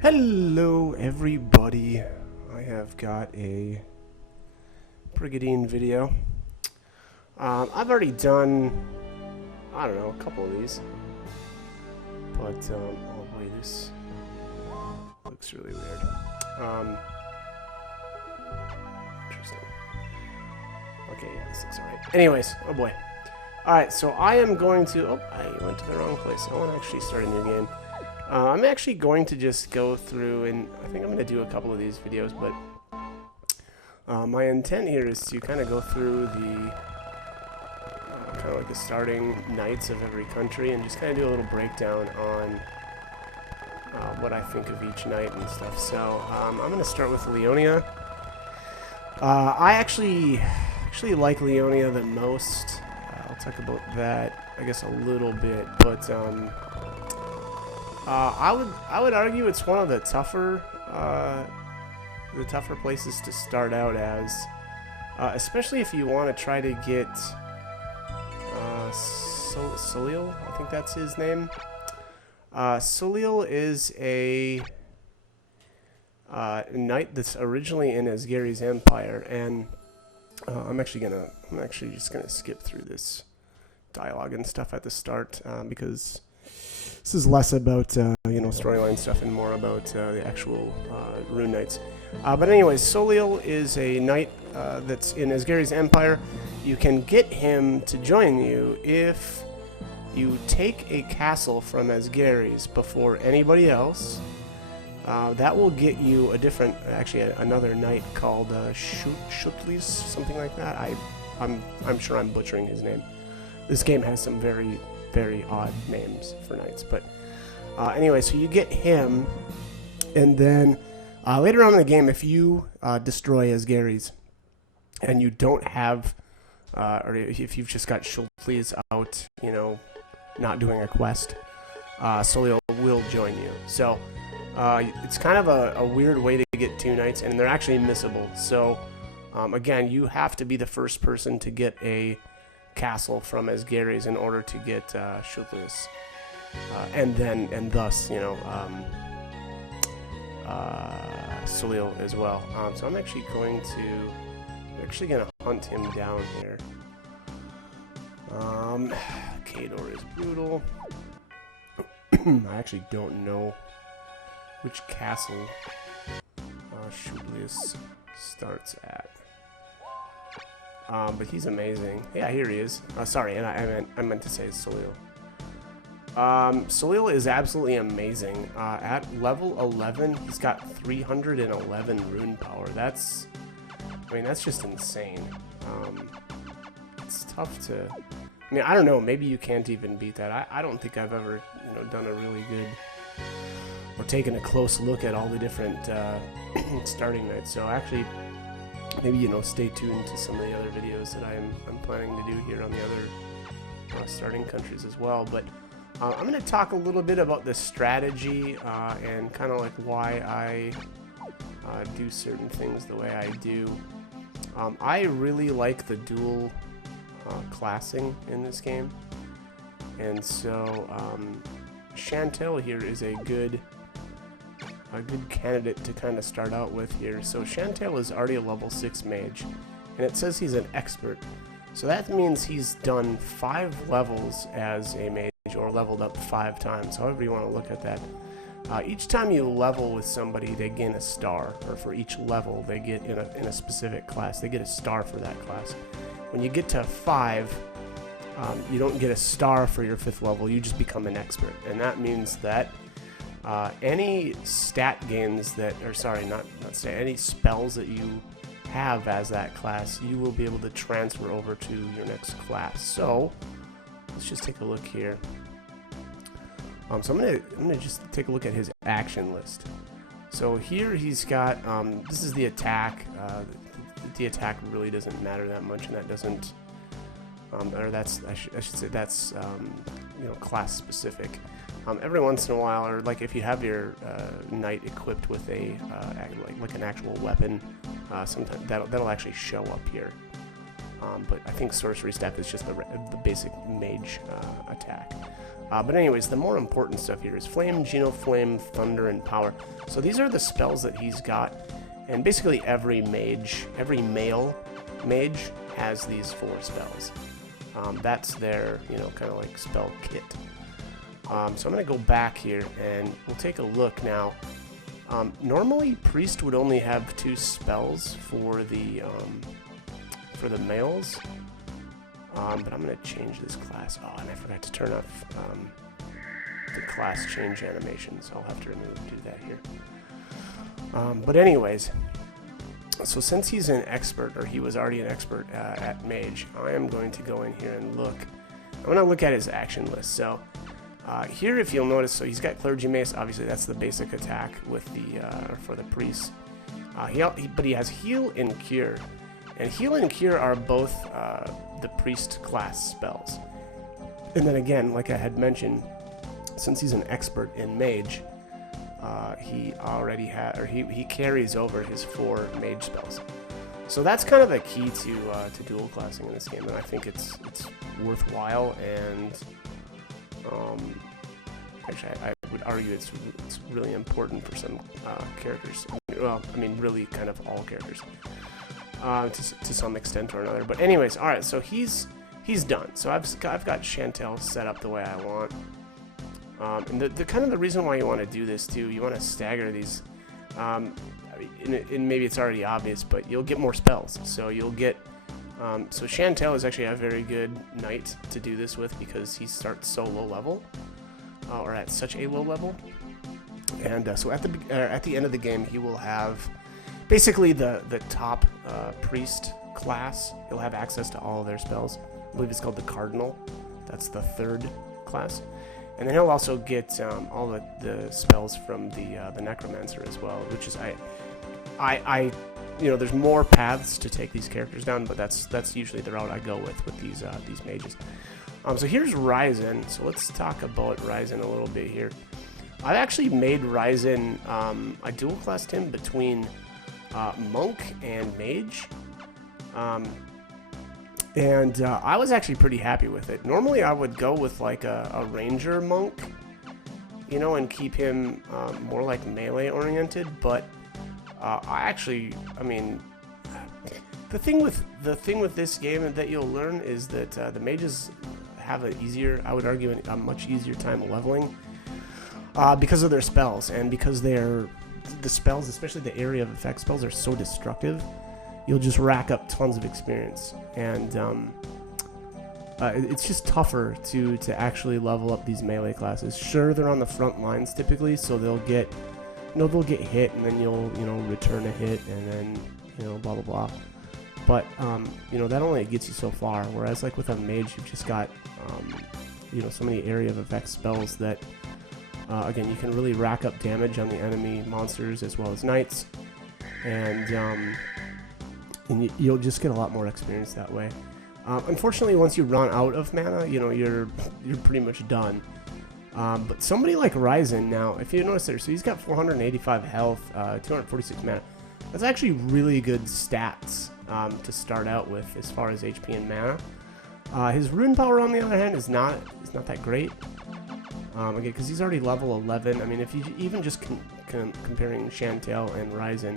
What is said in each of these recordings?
Hello everybody, I have got a Brigandine video. I've already done, I don't know, a couple of these. But, oh boy, this looks really weird. Interesting. Okay, yeah, this looks alright. Anyways, oh boy. Alright, so I am going to, oh, I went to the wrong place. I want to actually start a new game. I'm actually going to just go through, and I think I'm going to do a couple of these videos, but my intent here is to kind of go through the, kind of like the starting knights of every country, and just kind of do a little breakdown on what I think of each knight and stuff. So I'm going to start with Leonia. I actually like Leonia the most. I'll talk about that, I guess, a little bit, but I would argue it's one of the tougher places to start out as, especially if you want to try to get Salil, I think that's his name. Salil is a knight that's originally in Asgary's empire, and I'm actually just gonna skip through this dialogue and stuff at the start because this is less about storyline stuff and more about the actual rune knights. But anyways, Salil is a knight that's in Asgary's empire. You can get him to join you if you take a castle from Asgary's before anybody else. That will get you a different, another knight called Shutlis, something like that. I'm sure I'm butchering his name. This game has some very, very odd names for knights, but anyway, so you get him, and then later on in the game, if you destroy Asgary's and you don't have, or if you've just got Shultlis out, not doing a quest, Salil will join you. So it's kind of a weird way to get two knights, and they're actually missable. So again, you have to be the first person to get a castle from Asgary's in order to get Shultlis, and thus Salil as well. So I'm actually going to hunt him down here. Kador is brutal. I actually don't know which castle Shultlis starts at. But he's amazing. Yeah, here he is. Sorry, and I meant to say Salil. Salil is absolutely amazing. At level 11, he's got 311 rune power. That's just insane. It's tough to. I don't know. Maybe you can't even beat that. I don't think I've ever, done a really good or taken a close look at all the different starting knights. So actually, maybe stay tuned to some of the other videos that I'm planning to do here on the other starting countries as well. But I'm going to talk a little bit about the strategy and kind of like why I do certain things the way I do. I really like the dual classing in this game, and so Chantel here is a good candidate to kind of start out with here. So Chantel is already a level 6 mage, and it says he's an expert. So that means he's done 5 levels as a mage, or leveled up 5 times, however you want to look at that. Each time you level with somebody, they gain a star, or for each level they get in a specific class, they get a star for that class. When you get to 5, you don't get a star for your 5th level, you just become an expert. And that means that any stat gains that, or sorry, not stat, any spells that you have as that class, you will be able to transfer over to your next class. So let's just take a look here. So I'm gonna just take a look at his action list. So here he's got this is the attack. The attack really doesn't matter that much, and that doesn't, or that's I should say that's class specific. Every once in a while, or like if you have your knight equipped with a like an actual weapon, sometimes that'll actually show up here. But I think sorcery staff is just the basic mage attack. But anyways, the more important stuff here is Flame, Genoflame, Thunder, and Power. So these are the spells that he's got, and basically every male mage has these 4 spells. That's their, kind of like spell kit. So I'm going to go back here, and we'll take a look now. Normally, Priest would only have 2 spells for the males. But I'm going to change this class. Oh, and I forgot to turn off the class change animation, so I'll have to do that here. But anyways, so since he's an expert, or he was already an expert at Mage, I am going to go in here and look. I'm going to look at his action list. So here, if you'll notice, so he's got Clergy Mace. Obviously, that's the basic attack with the for the Priest. But he has Heal and Cure. And Heal and Cure are both the Priest class spells. And then again, like I had mentioned, since he's an expert in Mage, he already he carries over his 4 Mage spells. So that's kind of the key to dual classing in this game, and I think it's worthwhile. And actually, I would argue it's really important for some characters. Well, I mean, really, kind of all characters. To some extent or another. But anyways, all right, so he's done. So I've got Chantel set up the way I want. And the kind of the reason why you want to do this too, you want to stagger these. And maybe it's already obvious, but you'll get more spells. So you'll get. So Chantel is actually a very good knight to do this with because he starts so low level, or at such a low level. And so at the end of the game, he will have. Basically, the top Priest class, he'll have access to all of their spells. I believe it's called the Cardinal. That's the 3rd class. And then he'll also get all the spells from the Necromancer as well, which is there's more paths to take these characters down, but that's usually the route I go with these mages. So here's Ryzen. So let's talk about Ryzen a little bit here. I've actually made Ryzen, I dual classed him between Monk and Mage, and I was actually pretty happy with it. Normally I would go with like a Ranger Monk, and keep him more like melee oriented, but I mean, the thing with this game that you'll learn is that the mages have I would argue, a much easier time leveling because of their spells, and because the spells, especially the area of effect spells, are so destructive. You'll just rack up tons of experience, and it's just tougher to actually level up these melee classes. Sure, they're on the front lines typically, so they'll get hit, and then you'll return a hit, and then blah blah blah. But that only gets you so far. Whereas like with a mage, you've just got so many area of effect spells that. Again, you can really rack up damage on the enemy monsters as well as knights, and you'll just get a lot more experience that way. Unfortunately, once you run out of mana, you're pretty much done. But somebody like Ryzen now, if you notice there, so he's got 485 health, 246 mana. That's actually really good stats to start out with as far as HP and mana. His rune power, on the other hand, is not that great. Again, because he's already level 11. I mean, if you even just comparing Chantel and Ryzen,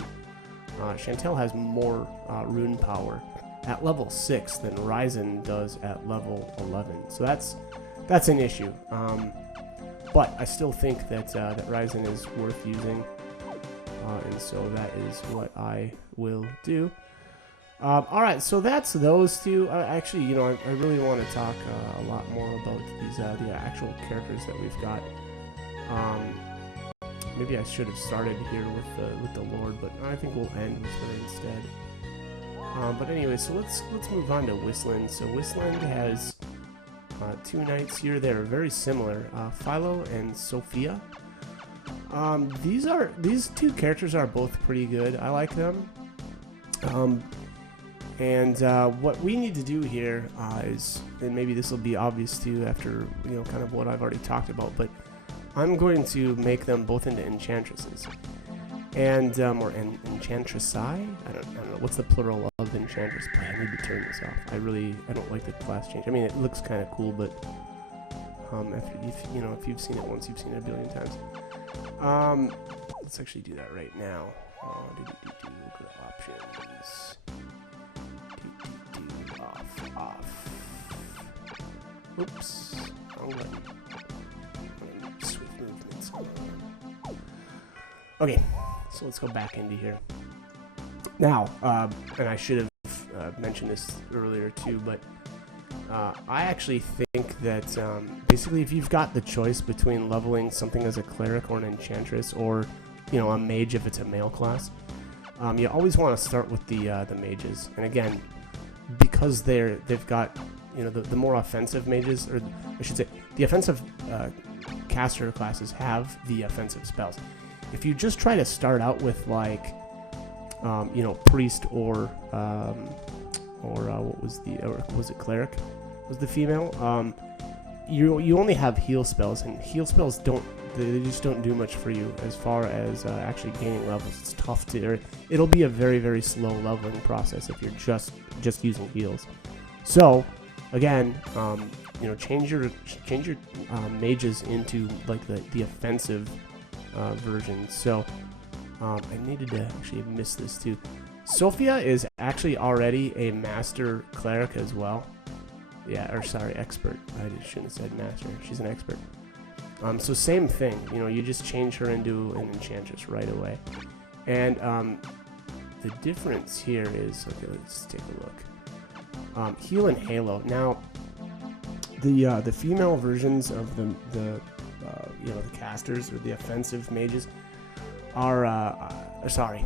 Chantel has more rune power at level 6 than Ryzen does at level 11. So that's an issue. But I still think that Ryzen is worth using, and so that is what I will do. All right, so that's those two. Actually, I really want to talk a lot more about these the actual characters that we've got. Maybe I should have started here with the Lord, but I think we'll end with her instead. But anyway, so let's move on to Whistland. So Whistland has 2 knights here that are very similar, Philo and Sophia. These 2 characters are both pretty good. I like them. And what we need to do here is, and maybe this will be obvious to you after kind of what I've already talked about, but I'm going to make them both into enchantresses, and or enchantressai. I don't know what's the plural of enchantress. Boy, I need to turn this off. I don't like the class change. I mean, it looks kind of cool, but If you've seen it once, you've seen it a billion times. Let's actually do that right now. Options. Off. Oops. Wrong button. Swift movements. Okay, so let's go back into here. Now, and I should have mentioned this earlier too, but I actually think that basically if you've got the choice between leveling something as a cleric or an enchantress, or a mage if it's a male class, you always want to start with the mages. And again, because they've got the more offensive mages, or I should say the offensive caster classes have the offensive spells. If you just try to start out with like priest or what was was it cleric? Was the female? You only have heal spells, and heal spells they just don't do much for you as far as actually gaining levels. It's tough to. It'll be a very, very slow leveling process if you're just using heals. So again, change your mages into like the offensive version. So I needed to actually miss this too. Sophia is actually already a master cleric as well. Yeah, or sorry, expert. I shouldn't have said master. She's an expert. So same thing. You just change her into an enchantress right away. And the difference here is, okay, let's take a look. Heal and Halo. Now, the female versions of the casters, or the offensive mages, are sorry.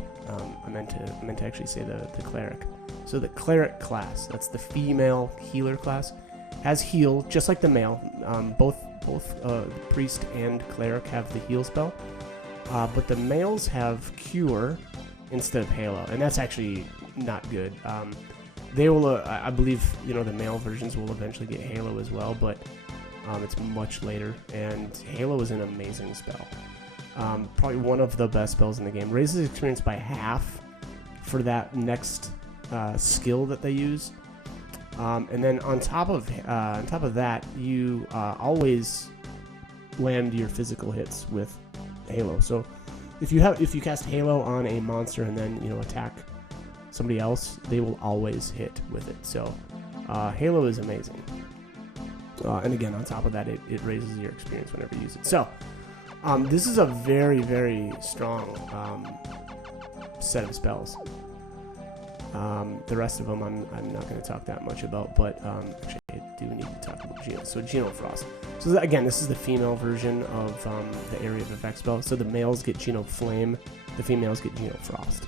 I meant to actually say the cleric. So the cleric class, that's the female healer class, has heal just like the male. Both priest and cleric have the heal spell, but the males have cure instead of halo, and that's actually not good. They will, I believe, the male versions will eventually get halo as well, but it's much later. And halo is an amazing spell. Probably one of the best spells in the game. Raises experience by half for that next skill that they use, and then on top of that, you always land your physical hits with Halo. So if you cast Halo on a monster and then attack somebody else, they will always hit with it. So Halo is amazing. And again, on top of that, it raises your experience whenever you use it. So this is a very, very strong set of spells. The rest of them I'm not going to talk that much about, but actually I do need to talk about Geno. So Geno Frost. So again, this is the female version of the area of effect spell. So the males get Geno Flame, the females get Geno Frost.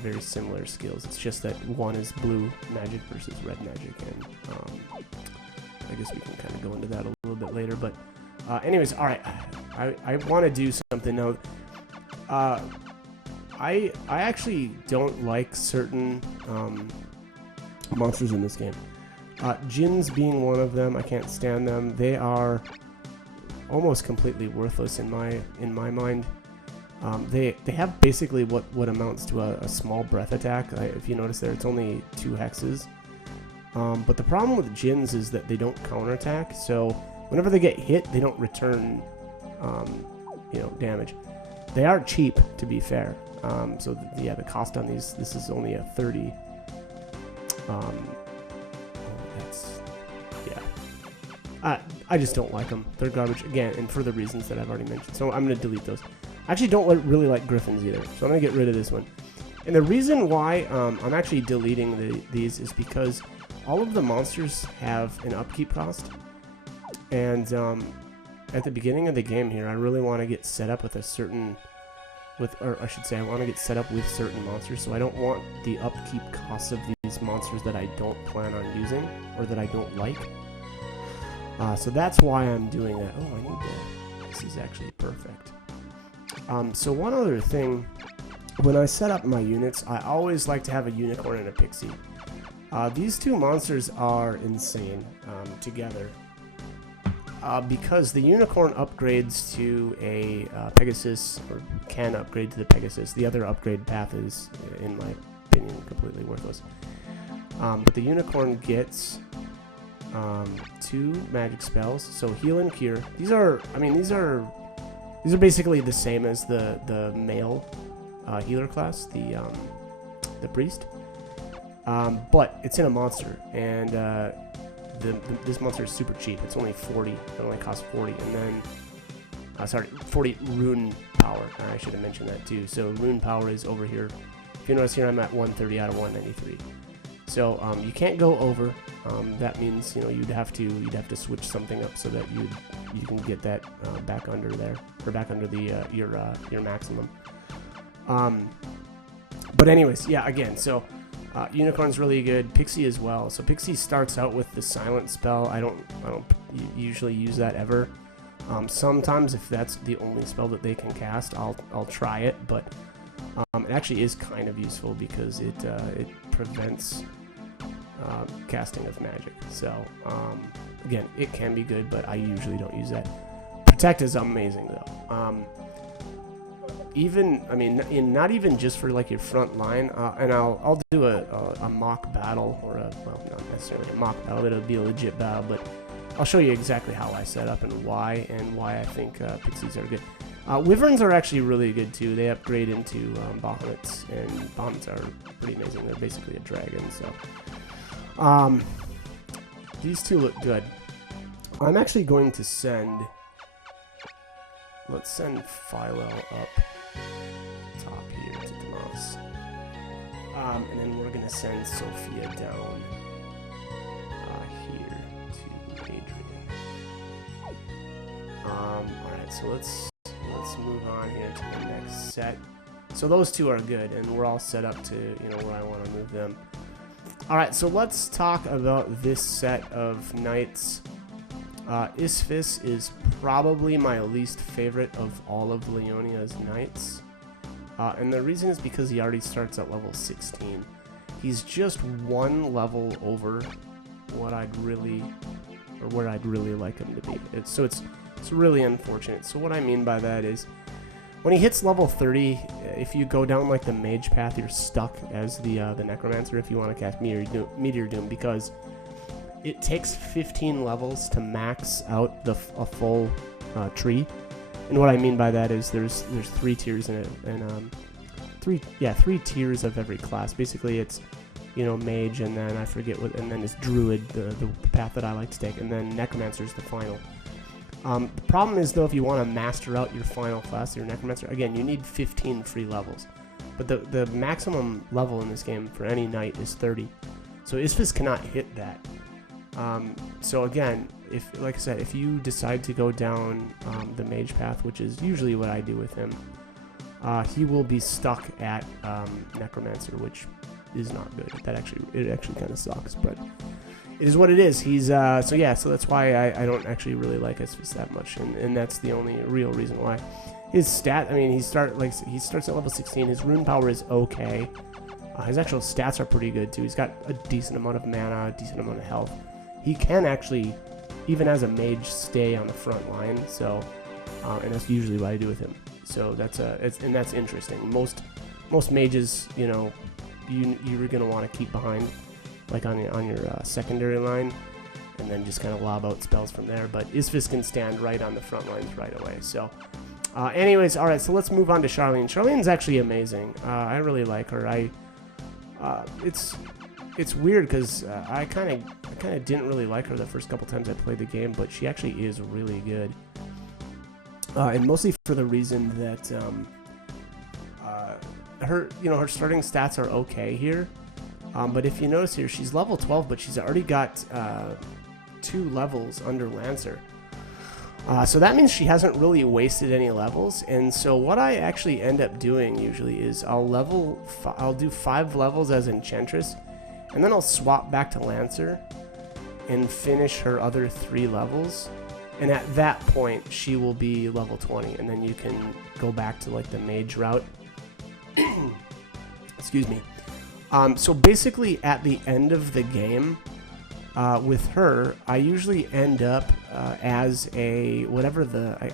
Very similar skills. It's just that one is blue magic versus red magic, and I guess we can kind of go into that a little bit later. But anyways, all right, I want to do something now. I actually don't like certain monsters in this game. Djinns being one of them. I can't stand them. They are almost completely worthless in my mind. They have basically what amounts to a small breath attack. If you notice there, it's only 2 hexes. But the problem with Djinns is that they don't counterattack. So whenever they get hit, they don't return damage. They are cheap, to be fair. So the cost on these, this is only a 30. I just don't like them. They're garbage again, and for the reasons that I've already mentioned. So I'm going to delete those. I actually don't really like Griffins either, so I'm going to get rid of this one. And the reason why I'm actually deleting these is because all of the monsters have an upkeep cost, and at the beginning of the game here, I really want to get set up with I want to get set up with certain monsters, so I don't want the upkeep costs of these monsters that I don't plan on using, or that I don't like. So that's why I'm doing that. Oh, I need that. This is actually perfect. So one other thing, when I set up my units, I always like to have a unicorn and a pixie. These two monsters are insane together. Because the unicorn upgrades to a Pegasus, or can upgrade to the Pegasus. The other upgrade path is, in my opinion, completely worthless. But the unicorn gets 2 magic spells. So heal and cure. These are basically the same as the male healer class, the priest. But it's in a monster, and this monster is super cheap. It's only 40. It only costs 40, and then 40 rune power. I should have mentioned that too. So rune power is over here. If you notice here, I'm at 130 out of 193. So you can't go over. That means you'd have to switch something up so that you can get that back under there, or back under the your maximum. But anyways, yeah. Again, so Unicorn's really good. Pixie as well. So Pixie starts out with the silent spell. I don't usually use that ever. Sometimes if that's the only spell that they can cast, I'll try it. But it actually is kind of useful because it prevents casting of magic. So again, it can be good, but I usually don't use that. Protect is amazing though. Not even just for like your front line, and I'll do a mock battle, or not necessarily a mock battle, it'll be a legit battle, but I'll show you exactly how I set up and why I think Pixies are good. Wyverns are actually really good too. They upgrade into Bahamut's, and Bahamut's are pretty amazing. They're basically a dragon, so these two look good. I'm actually going to let's send Philo up top here to Demas. And then we're going to send Sophia down here to Adrian. Alright, so let's move on here to the next set. So those two are good, and we're all set up to, where I want to move them. Alright, so let's talk about this set of knights. Isphis is probably my least favorite of all of Leonia's knights. And the reason is because he already starts at level 16. He's just one level over where I'd really like him to be. It's really unfortunate. So what I mean by that is, when he hits level 30, if you go down like the mage path, you're stuck as the necromancer if you want to cast Meteor Doom, because it takes 15 levels to max out a full tree. And what I mean by that is there's 3 tiers in it, and 3 tiers of every class. Basically, it's mage, and then I forget what, and then it's druid, the path that I like to take, and then necromancer is the final. The problem is though, if you want to master out your final class, your necromancer, again, you need 15 free levels, but the maximum level in this game for any knight is 30. So Isphis cannot hit that. So again, like I said, if you decide to go down the mage path, which is usually what I do with him, he will be stuck at necromancer, which is not good. It actually kind of sucks, but it is what it is. He's so that's why I don't actually really like Isphis that much, and that's the only real reason why. His stat, he starts at level 16. His rune power is okay. His actual stats are pretty good too. He's got a decent amount of mana, a decent amount of health. He can actually, even as a mage, stay on the front line. So, and that's usually what I do with him. So that's interesting. Most mages, you're gonna want to keep behind, like on your secondary line, and then just kind of lob out spells from there. But Isphis can stand right on the front lines right away. So, anyways, all right. So let's move on to Charlene. Charlene's actually amazing. I really like her. It's weird because I kind of didn't really like her the first couple times I played the game, but she actually is really good, and mostly for the reason that her starting stats are okay here, but if you notice here, she's level 12, but she's already got 2 levels under Lancer. So that means she hasn't really wasted any levels, and so what I actually end up doing usually is I'll do 5 levels as Enchantress, and then I'll swap back to Lancer and finish her other 3 levels, and at that point she will be level 20, and then you can go back to like the mage route. Excuse me. So basically at the end of the game, with her, I usually end up as a whatever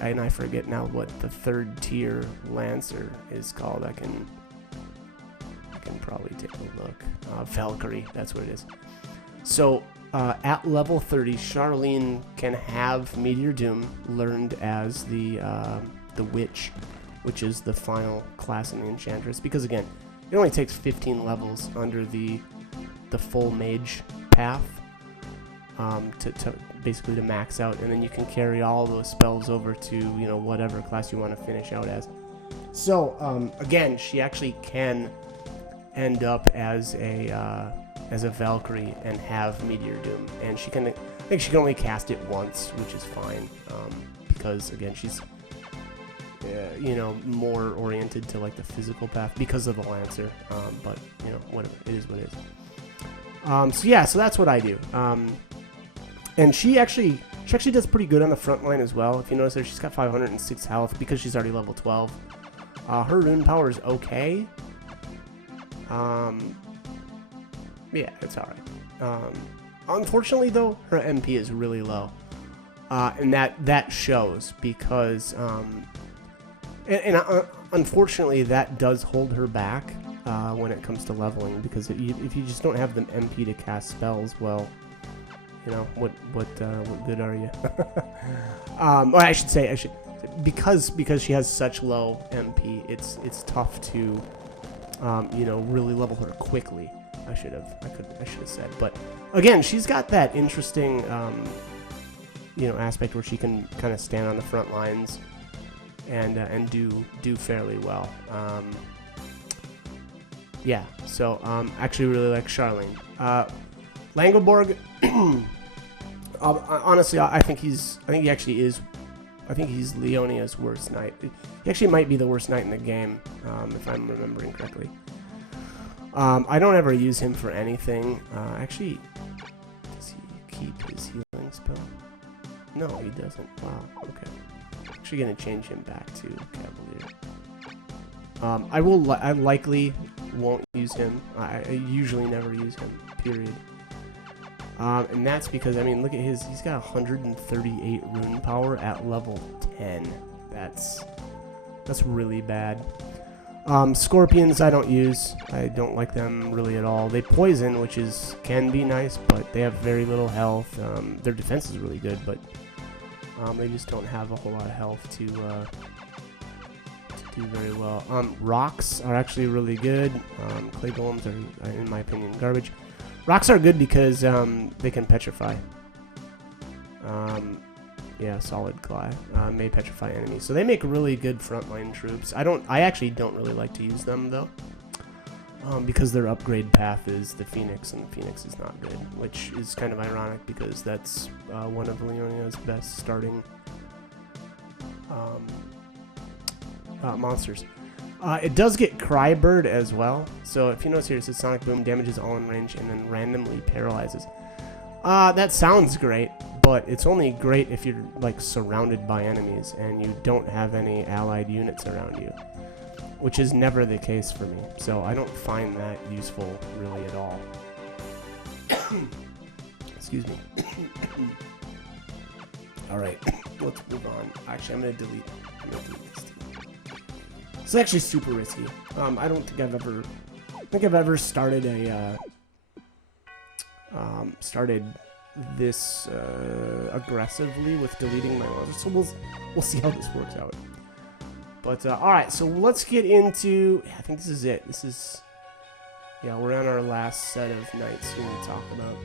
and I forget now what the 3rd tier Lancer is called. I can probably take a look. Valkyrie, that's what it is. So at level 30, Charlene can have Meteor Doom learned as the Witch, which is the final class in the Enchantress. Because again, it only takes 15 levels under the full mage path to basically to max out, and then you can carry all those spells over to, you know, whatever class you want to finish out as. So again, she actually can end up as a Valkyrie and have Meteor Doom, and she can, I think she can only cast it once, which is fine, because again, she's you know, more oriented to like the physical path because of the Lancer, but you know, whatever, it is what it is. So yeah, so that's what I do, and she actually does pretty good on the front line as well. If you notice there, she's got 506 health because she's already level 12. Her rune power is okay. Yeah, it's alright. Unfortunately, though, her MP is really low. And that shows because, unfortunately, that does hold her back when it comes to leveling. Because if you just don't have the MP to cast spells, well, you know, what good are you? Or I should say, because she has such low MP, it's tough to, you know, really level her quickly. I should have said, but again, she's got that interesting, you know, aspect where she can kind of stand on the front lines and do fairly well. Yeah, so actually really like Charlene. Langoborg, honestly, I think he's Leonia's worst knight. He actually might be the worst knight in the game, if I'm remembering correctly. I don't ever use him for anything. Actually, does he keep his healing spell? No, he doesn't. Wow, okay. Actually gonna change him back to Cavalier. I likely won't use him. I usually never use him, period. And that's because, I mean, look at he's got 138 rune power at level 10. That's really bad. Scorpions I don't use. I don't like them really at all. They poison, which can be nice, but they have very little health. Their defense is really good, but they just don't have a whole lot of health to do very well. Rocks are actually really good. Clay golems are, in my opinion, garbage. Rocks are good because they can petrify. Yeah, solid clay may petrify enemies, so they make really good frontline troops. I actually don't really like to use them though, because their upgrade path is the Phoenix, and the Phoenix is not good, which is kind of ironic because that's one of Leonia's best starting monsters. It does get Crybird as well, so if you notice here, it says Sonic Boom damages all in range and then randomly paralyzes. That sounds great, but it's only great if you're like surrounded by enemies and you don't have any allied units around you, which is never the case for me, so I don't find that useful really at all. Excuse me. Alright, let's move on. Actually, I'm gonna delete this too. It's actually super risky. I don't think I've ever started started this aggressively with deleting my monsters, so we'll see how this works out. But alright, so let's get into, I think this is it. Yeah, we're on our last set of knights here to talk about.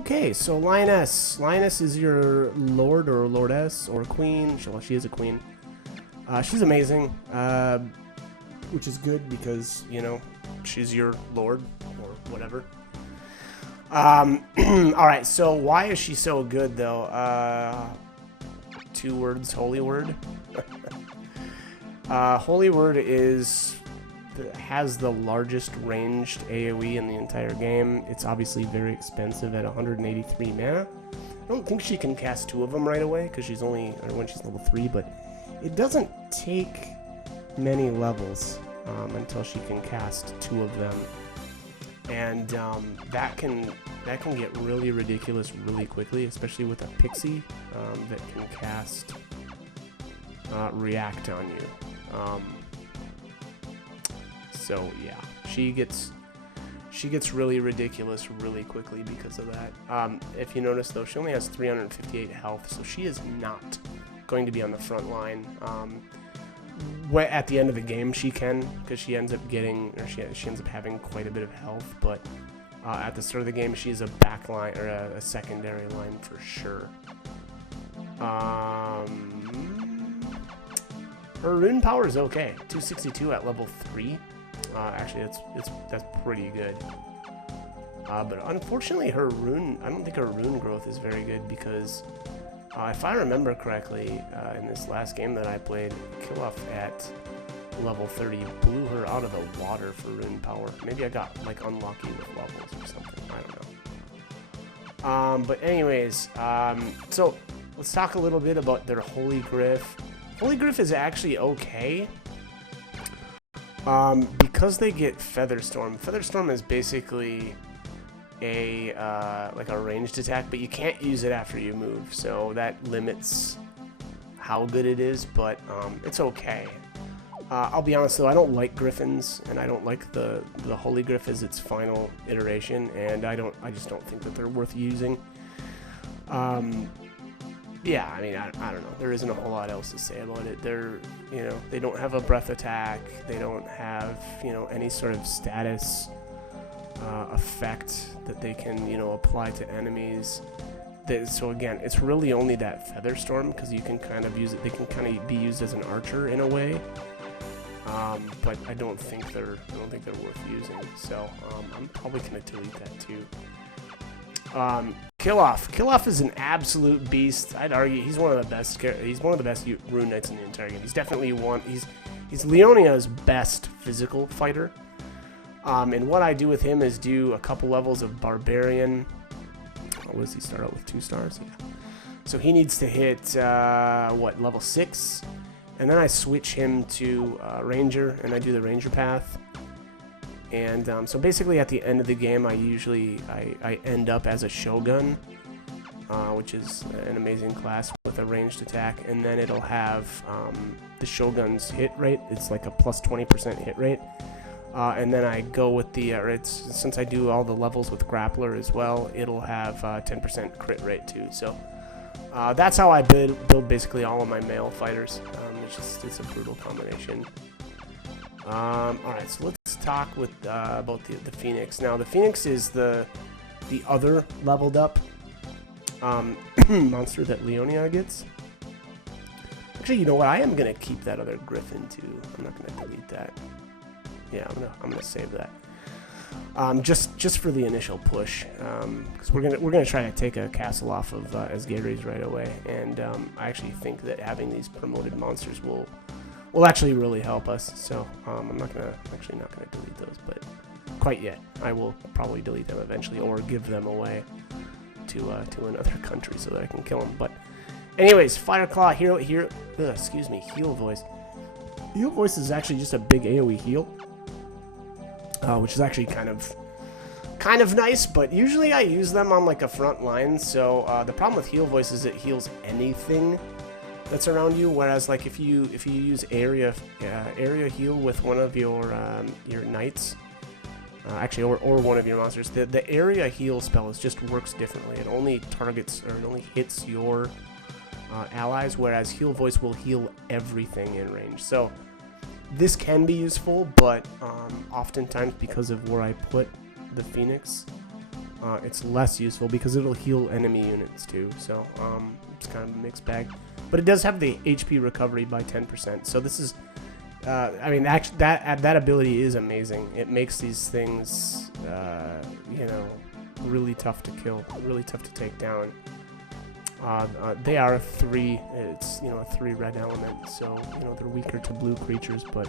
Okay, so Lioness. Lioness is your lord or lordess or queen. Well, she is a queen. She's amazing, which is good because, you know, she's your lord or whatever. Alright, so why is she so good though? 2 words, Holy Word. Holy Word has the largest ranged AoE in the entire game. It's obviously very expensive at 183 mana. I don't think she can cast 2 of them right away because she's only, or when she's level 3, but it doesn't take many levels until she can cast 2 of them, and that can get really ridiculous really quickly, especially with a pixie that can cast react on you. So yeah, she gets she gets really ridiculous really quickly because of that. If you notice, though, she only has 358 health, so she is not going to be on the front line. At the end of the game, she can, because she ends up getting, or she ends up having quite a bit of health, but at the start of the game, she's a back line, or a secondary line for sure. Her rune power is okay. 262 at level 3. Actually, that's pretty good. But unfortunately, I don't think her rune growth is very good because, if I remember correctly, in this last game that I played, Kill-Off at level 30 blew her out of the water for rune power. Maybe I got like unlucky with levels or something. I don't know. But anyways, so let's talk a little bit about their Holy Gryph. Holy Gryph is actually okay. Because they get Featherstorm. Featherstorm is basically a like a ranged attack, but you can't use it after you move, so that limits how good it is, but it's okay. I'll be honest though, I don't like Griffins, and I don't like the Holy Gryph as its final iteration, and I just don't think that they're worth using. Yeah, I mean, I don't know. There isn't a whole lot else to say about it. They don't have a breath attack. They don't have, any sort of status effect that they can, apply to enemies. So again, it's really only that Featherstorm, because you can kind of use it. They can kind of be used as an archer in a way. But I don't think they're worth using. So I'm probably gonna delete that too. Kill-Off is an absolute beast. I'd argue he's one of the best. He's one of the best Rune Knights in the entire game. He's definitely he's Leonia's best physical fighter. And what I do with him is do a couple levels of Barbarian. What does he start out with? 2 stars? Yeah. So he needs to hit level 6, and then I switch him to Ranger, and I do the Ranger path. And so basically at the end of the game, I end up as a Shogun, which is an amazing class with a ranged attack, and then it'll have the Shogun's hit rate. It's like a plus 20% hit rate. And then I go with the, since I do all the levels with Grappler as well, it'll have 10% crit rate too. So that's how I build basically all of my male fighters. It's a brutal combination. Alright, so let's talk about the Phoenix. Now, the Phoenix is the other leveled up monster that Leonia gets. Actually, you know what? I am going to keep that other Griffin too. I'm not going to delete that. Yeah, I'm gonna save that. Just for the initial push, because we're gonna try to take a castle off of Asgary's right away, and I actually think that having these promoted monsters will actually really help us. So I'm not gonna delete those, but quite yet. I will probably delete them eventually, or give them away to another country so that I can kill them. But anyways, Fireclaw Heal Voice. Heal Voice is actually just a big AoE heal. Which is actually kind of nice, but usually I use them on like a front line. So the problem with Heal Voice is it heals anything that's around you. Whereas like if you use area heal with one of your knights, actually or one of your monsters, the area heal spell just works differently. It only targets or it only hits your allies, whereas Heal Voice will heal everything in range. So this can be useful, but oftentimes because of where I put the Phoenix, it's less useful because it'll heal enemy units too. So it's kind of a mixed bag. But it does have the HP recovery by 10%. So this is, I mean, actually, that ability is amazing. It makes these things, really tough to kill, really tough to take down. They are a 3. It's a 3 red element, so they're weaker to blue creatures. But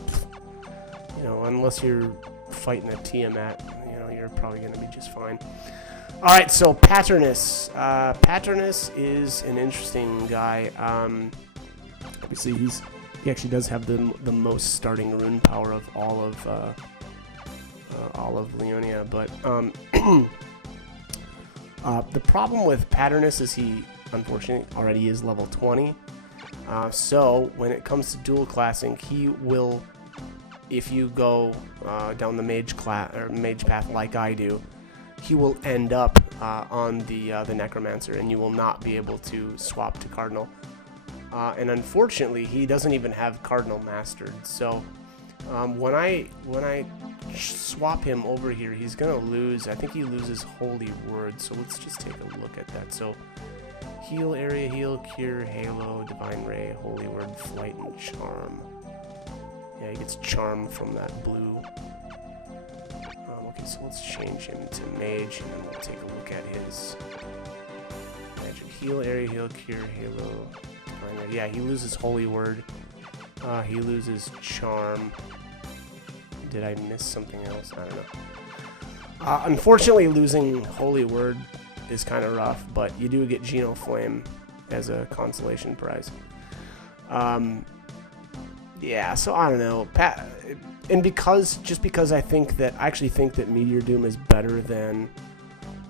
unless you're fighting a Tiamat, you're probably going to be just fine. All right, so Paternus. Paternus is an interesting guy. Obviously, he actually does have the most starting rune power of all of Leonia. But the problem with Paternus is he, unfortunately, already is level 20. So when it comes to dual classing, he will if you go down the mage path like I do, he will end up on the necromancer, and you will not be able to swap to cardinal. And unfortunately, he doesn't even have cardinal mastered. So when I swap him over here, he's gonna lose. I think he loses holy word. So let's just take a look at that. So heal, area heal, cure, halo, divine ray, holy word, flight, and charm. Yeah, he gets charm from that blue. Okay, so let's change him to mage, and then we'll take a look at his magic. Heal, area heal, cure, halo, divine ray. Yeah, he loses holy word. He loses charm. Did I miss something else? I don't know. Unfortunately, losing holy word is kind of rough, but you do get Geno Flame as a consolation prize. Yeah, so I don't know. And just because I actually think that Meteor Doom is better than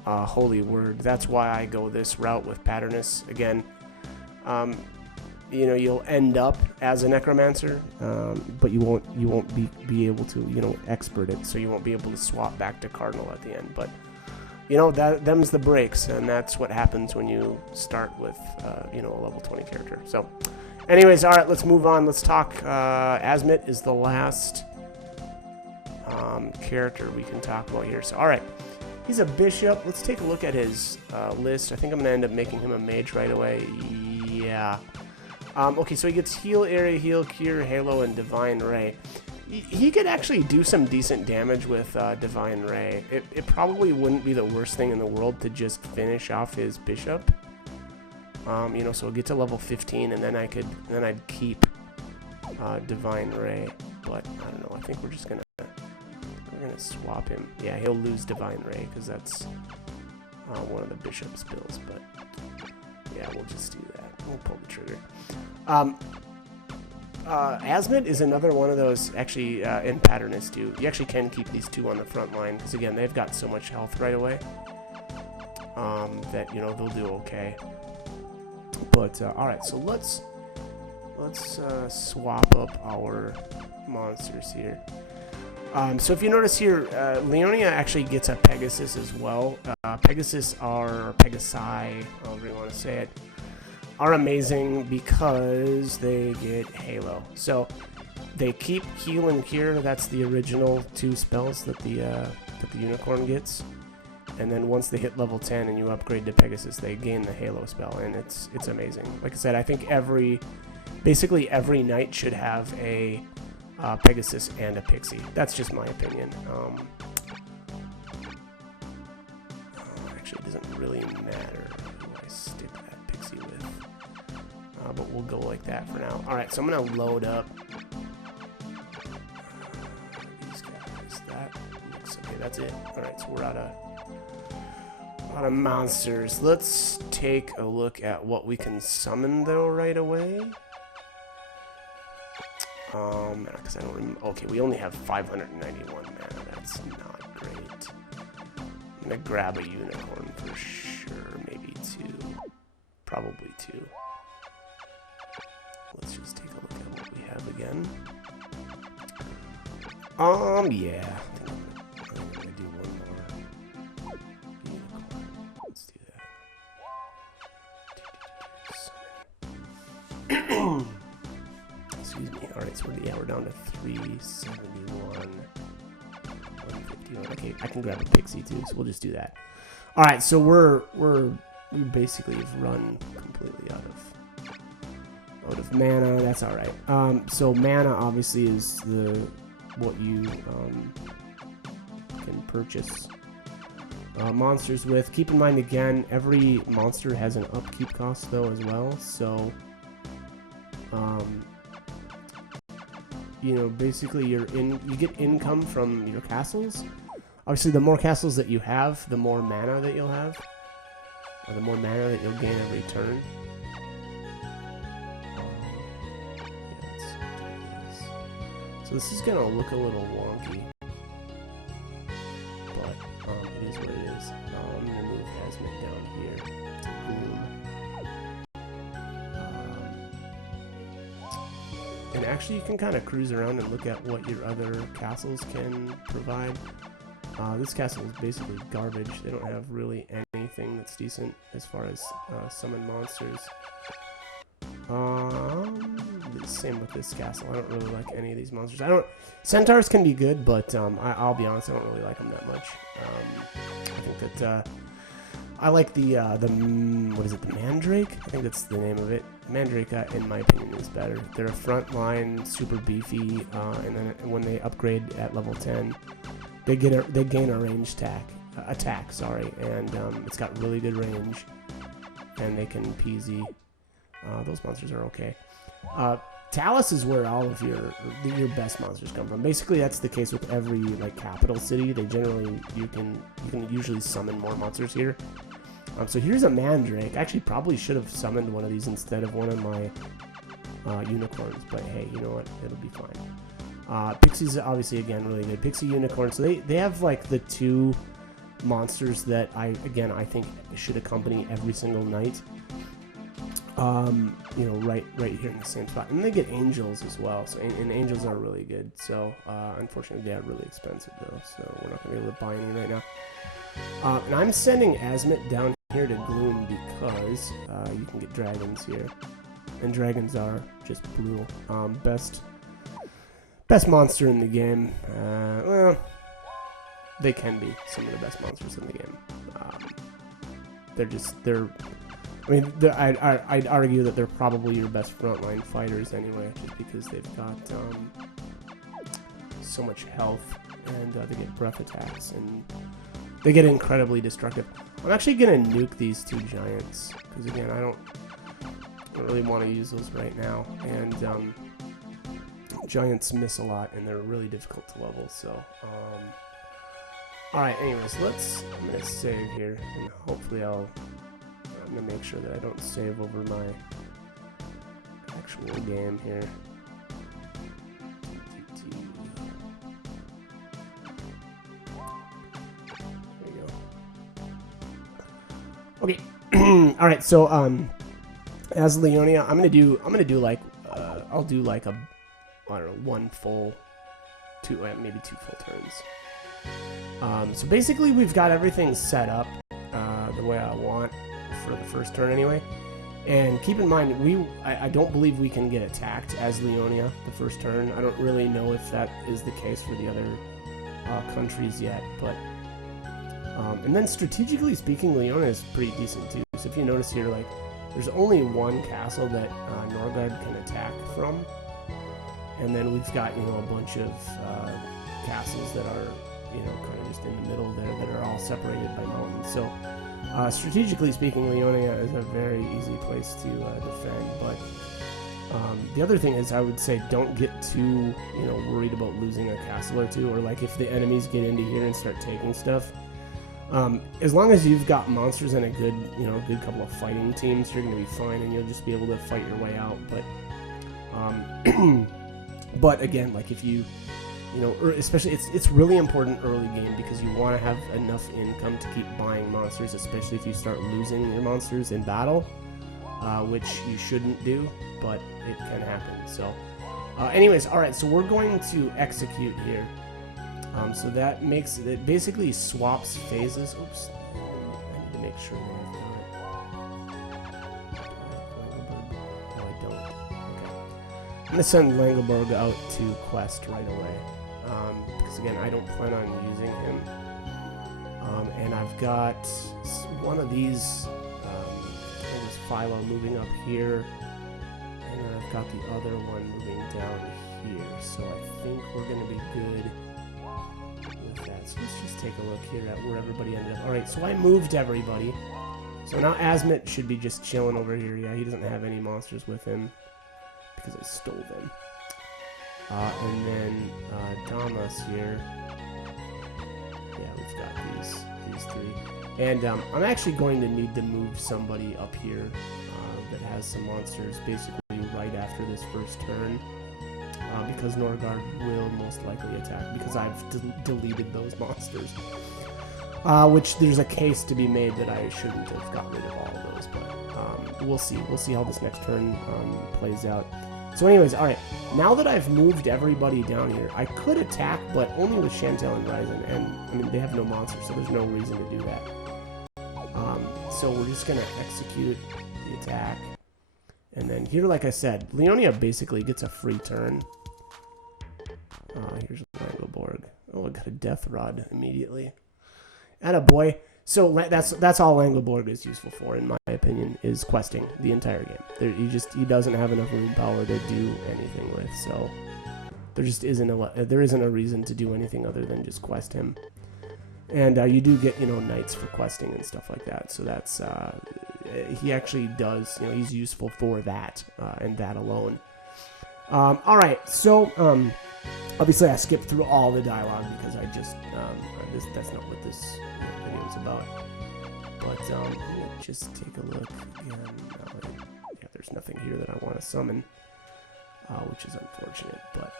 Holy Word, that's why I go this route with Patternus. Again, you know, you'll end up as a Necromancer, but you won't be able to, you know, expert it, so you won't be able to swap back to Cardinal at the end. But you know, them's the breaks, and that's what happens when you start with you know, a level 20 character. So anyways, all right, let's move on. Let's talk. Azmit is the last character we can talk about here. So, all right, he's a bishop. Let's take a look at his list. I think I'm going to end up making him a mage right away. Yeah. Okay, so he gets heal, area heal, cure, halo, and divine ray. He could actually do some decent damage with divine ray. It probably wouldn't be the worst thing in the world to just finish off his bishop. You know, so get to level 15, and then I'd keep divine ray. But I don't know. I think we're gonna swap him. Yeah, he'll lose divine ray because that's one of the bishop's bills. But yeah, we'll just do that. We'll pull the trigger. Azmit is another one of those, actually, in Patternus too. You actually can keep these two on the front line because again, they've got so much health right away that, you know, they'll do okay. But all right, so let's swap up our monsters here. So if you notice here, Leonia actually gets a Pegasus as well. Pegasus or Pegasi, however you want to say it, are amazing because they get Halo. So they keep heal and cure. That's the original 2 spells that the unicorn gets. And then once they hit level 10 and you upgrade to Pegasus, they gain the Halo spell, and it's amazing. Like I said, I think basically every knight should have a Pegasus and a Pixie. That's just my opinion. Actually, it doesn't really matter who I stick that Pixie with. But we'll go like that for now. Alright, so I'm going to load up these guys. That looks okay. That's it. Alright, so we're out of monsters. Let's take a look at what we can summon, though, right away. Because I don't remember. Okay, we only have 591 mana. That's not great. I'm going to grab a unicorn for sure. Maybe 2. Probably 2. Let's just take a look at what we have again. Yeah. I think I'm gonna do one more unicorn. Let's do that. Excuse me. Alright, so we're down to 371. 151. Okay, I can grab a Pixie too, so we'll just do that. Alright, so we basically have run completely out of mana. That's all right. So mana obviously is what you can purchase monsters with. Keep in mind again, every monster has an upkeep cost though as well. So you know, basically you get income from your castles. Obviously, the more castles that you have, the more mana that you'll have, or the more mana that you'll gain every turn. So this is gonna look a little wonky, but it is what it is. I'm gonna move Azmit down here to Gloom. And actually, you can kind of cruise around and look at what your other castles can provide. This castle is basically garbage. They don't have really anything that's decent as far as summon monsters. Same with this castle. I don't really like any of these monsters. Centaurs can be good, but I'll be honest, I don't really like them that much. I think that I like the what is it? The Mandrake? I think that's the name of it. Mandrake, in my opinion, is better. They're a front line, super beefy, and then when they upgrade at level 10, they gain a range attack. Sorry, and it's got really good range, and they can peasy. Those monsters are okay. Talus is where all of your best monsters come from. Basically, that's the case with every like capital city. They generally you can usually summon more monsters here. So here's a Mandrake. I actually probably should have summoned one of these instead of one of my unicorns, but hey, you know what? It'll be fine. Pixie's obviously again really good. Pixie Unicorn. So they have like the two monsters that I think should accompany every single knight. You know, right here in the same spot, and they get angels as well. So and angels are really good. So unfortunately, they are really expensive though, so we're not gonna be able to buy any right now. And I'm sending Azmit down here to Gloom because you can get dragons here, and dragons are just brutal. Best monster in the game. Well, they can be some of the best monsters in the game. I mean, I'd argue that they're probably your best frontline fighters anyway, just because they've got so much health, and they get breath attacks, and they get incredibly destructive. I'm actually going to nuke these two giants, because again, I don't really want to use those right now, and giants miss a lot, and they're really difficult to level, so... Alright, anyways, I'm going to save here, and hopefully I'm going to make sure that I don't save over my actual game here. There we go. Okay. All right. So as Leonia, I'm gonna do like I'll do like I don't know, one full, maybe two full turns. So basically, we've got everything set up the way I want for the first turn anyway. And keep in mind, I don't believe we can get attacked as Leonia the first turn. I don't really know if that is the case for the other countries yet, but and then strategically speaking, Leonia is pretty decent too. So if you notice here, like there's only one castle that Norgard can attack from, and then we've got a bunch of castles that are kind of just in the middle there that are all separated by mountains. So strategically speaking, Leonia is a very easy place to defend, but the other thing is I would say don't get too worried about losing a castle or two, or like if the enemies get into here and start taking stuff. As long as you've got monsters and a good good couple of fighting teams, you're going to be fine, and you'll just be able to fight your way out. But but again, like if you especially it's really important early game, because you want to have enough income to keep buying monsters, especially if you start losing your monsters in battle, which you shouldn't do, but it can happen. So anyways, all right, so we're going to execute here. So that makes it basically swaps phases. Oops, I need to make sure that I've got it. No, I don't. Okay. I'm going to send Langelberg out to quest right away. Because again, I don't plan on using him. And I've got one of these, this Philo moving up here, and then I've got the other one moving down here. So I think we're going to be good with that. So let's just take a look here at where everybody ended up. Alright, so I moved everybody. So now Azmit should be just chilling over here. Yeah, he doesn't have any monsters with him because I stole them. And then Damas here. Yeah, we've got these three. And I'm actually going to need to move somebody up here that has some monsters basically right after this first turn. Because Norgard will most likely attack, because I've deleted those monsters. Which there's a case to be made that I shouldn't have got rid of all of those, but we'll see. We'll see how this next turn plays out. So anyways, alright. Now that I've moved everybody down here, I could attack, but only with Chantel and Ryzen. And, I mean, they have no monsters, so there's no reason to do that. So we're just going to execute the attack. And then here, like I said, Leonia basically gets a free turn. Here's Langoborg. Oh, I got a Death Rod immediately. Attaboy. So that's all Langoborg is useful for, in my opinion, is questing the entire game. He doesn't have enough rune power to do anything with, so there just isn't a reason to do anything other than just quest him. And you do get, you know, knights for questing and stuff like that. So that's he actually does, you know, he's useful for that and that alone. All right, so obviously I skipped through all the dialogue because I just that's not what this video is about. But I'm gonna just take a look again. Yeah, there's nothing here that I want to summon, which is unfortunate. But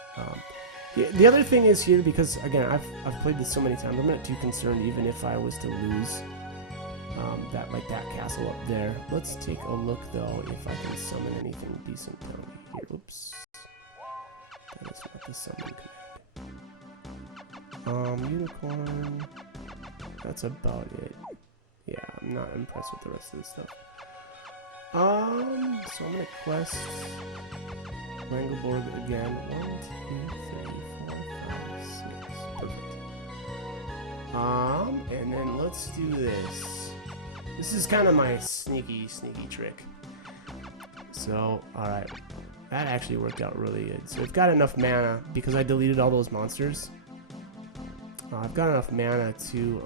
the other thing is here, because again I've played this so many times, I'm not too concerned even if I was to lose that castle up there. Let's take a look though if I can summon anything decent down here. Oops, that is not the summon command. Unicorn. That's about it. Yeah, I'm not impressed with the rest of this stuff. So I'm gonna quest Langoborg again. 1, 2, 3, 4, 5, 6. Perfect. And then let's do this. This is kind of my sneaky trick. So, alright. That actually worked out really good. So I've got enough mana, because I deleted all those monsters. I've got enough mana to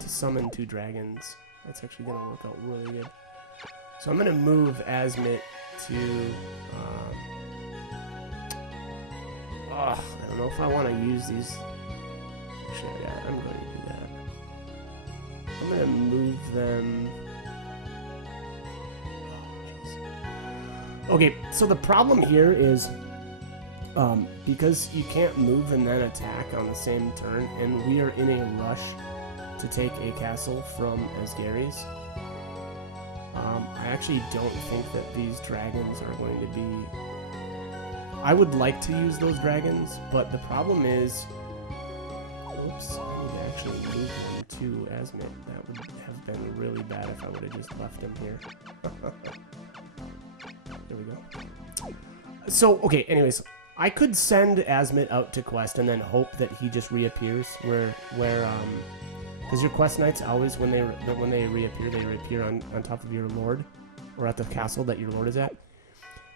summon 2 dragons. That's actually going to work out really good. So I'm going to move Azmit to... I don't know if I want to use these... Actually, yeah, I'm going to do that. I'm going to move them... Okay, so the problem here is... because you can't move and then attack on the same turn, and we are in a rush to take a castle from Asgary's. I actually don't think that these dragons are going to be... I would like to use those dragons, but the problem is... Oops, I need to actually move them to Azmit. That would have been really bad if I would have just left them here. There we go. So, okay, anyways... I could send Azmit out to quest and then hope that he just reappears because your quest knights always, when they reappear on top of your lord, or at the castle that your lord is at.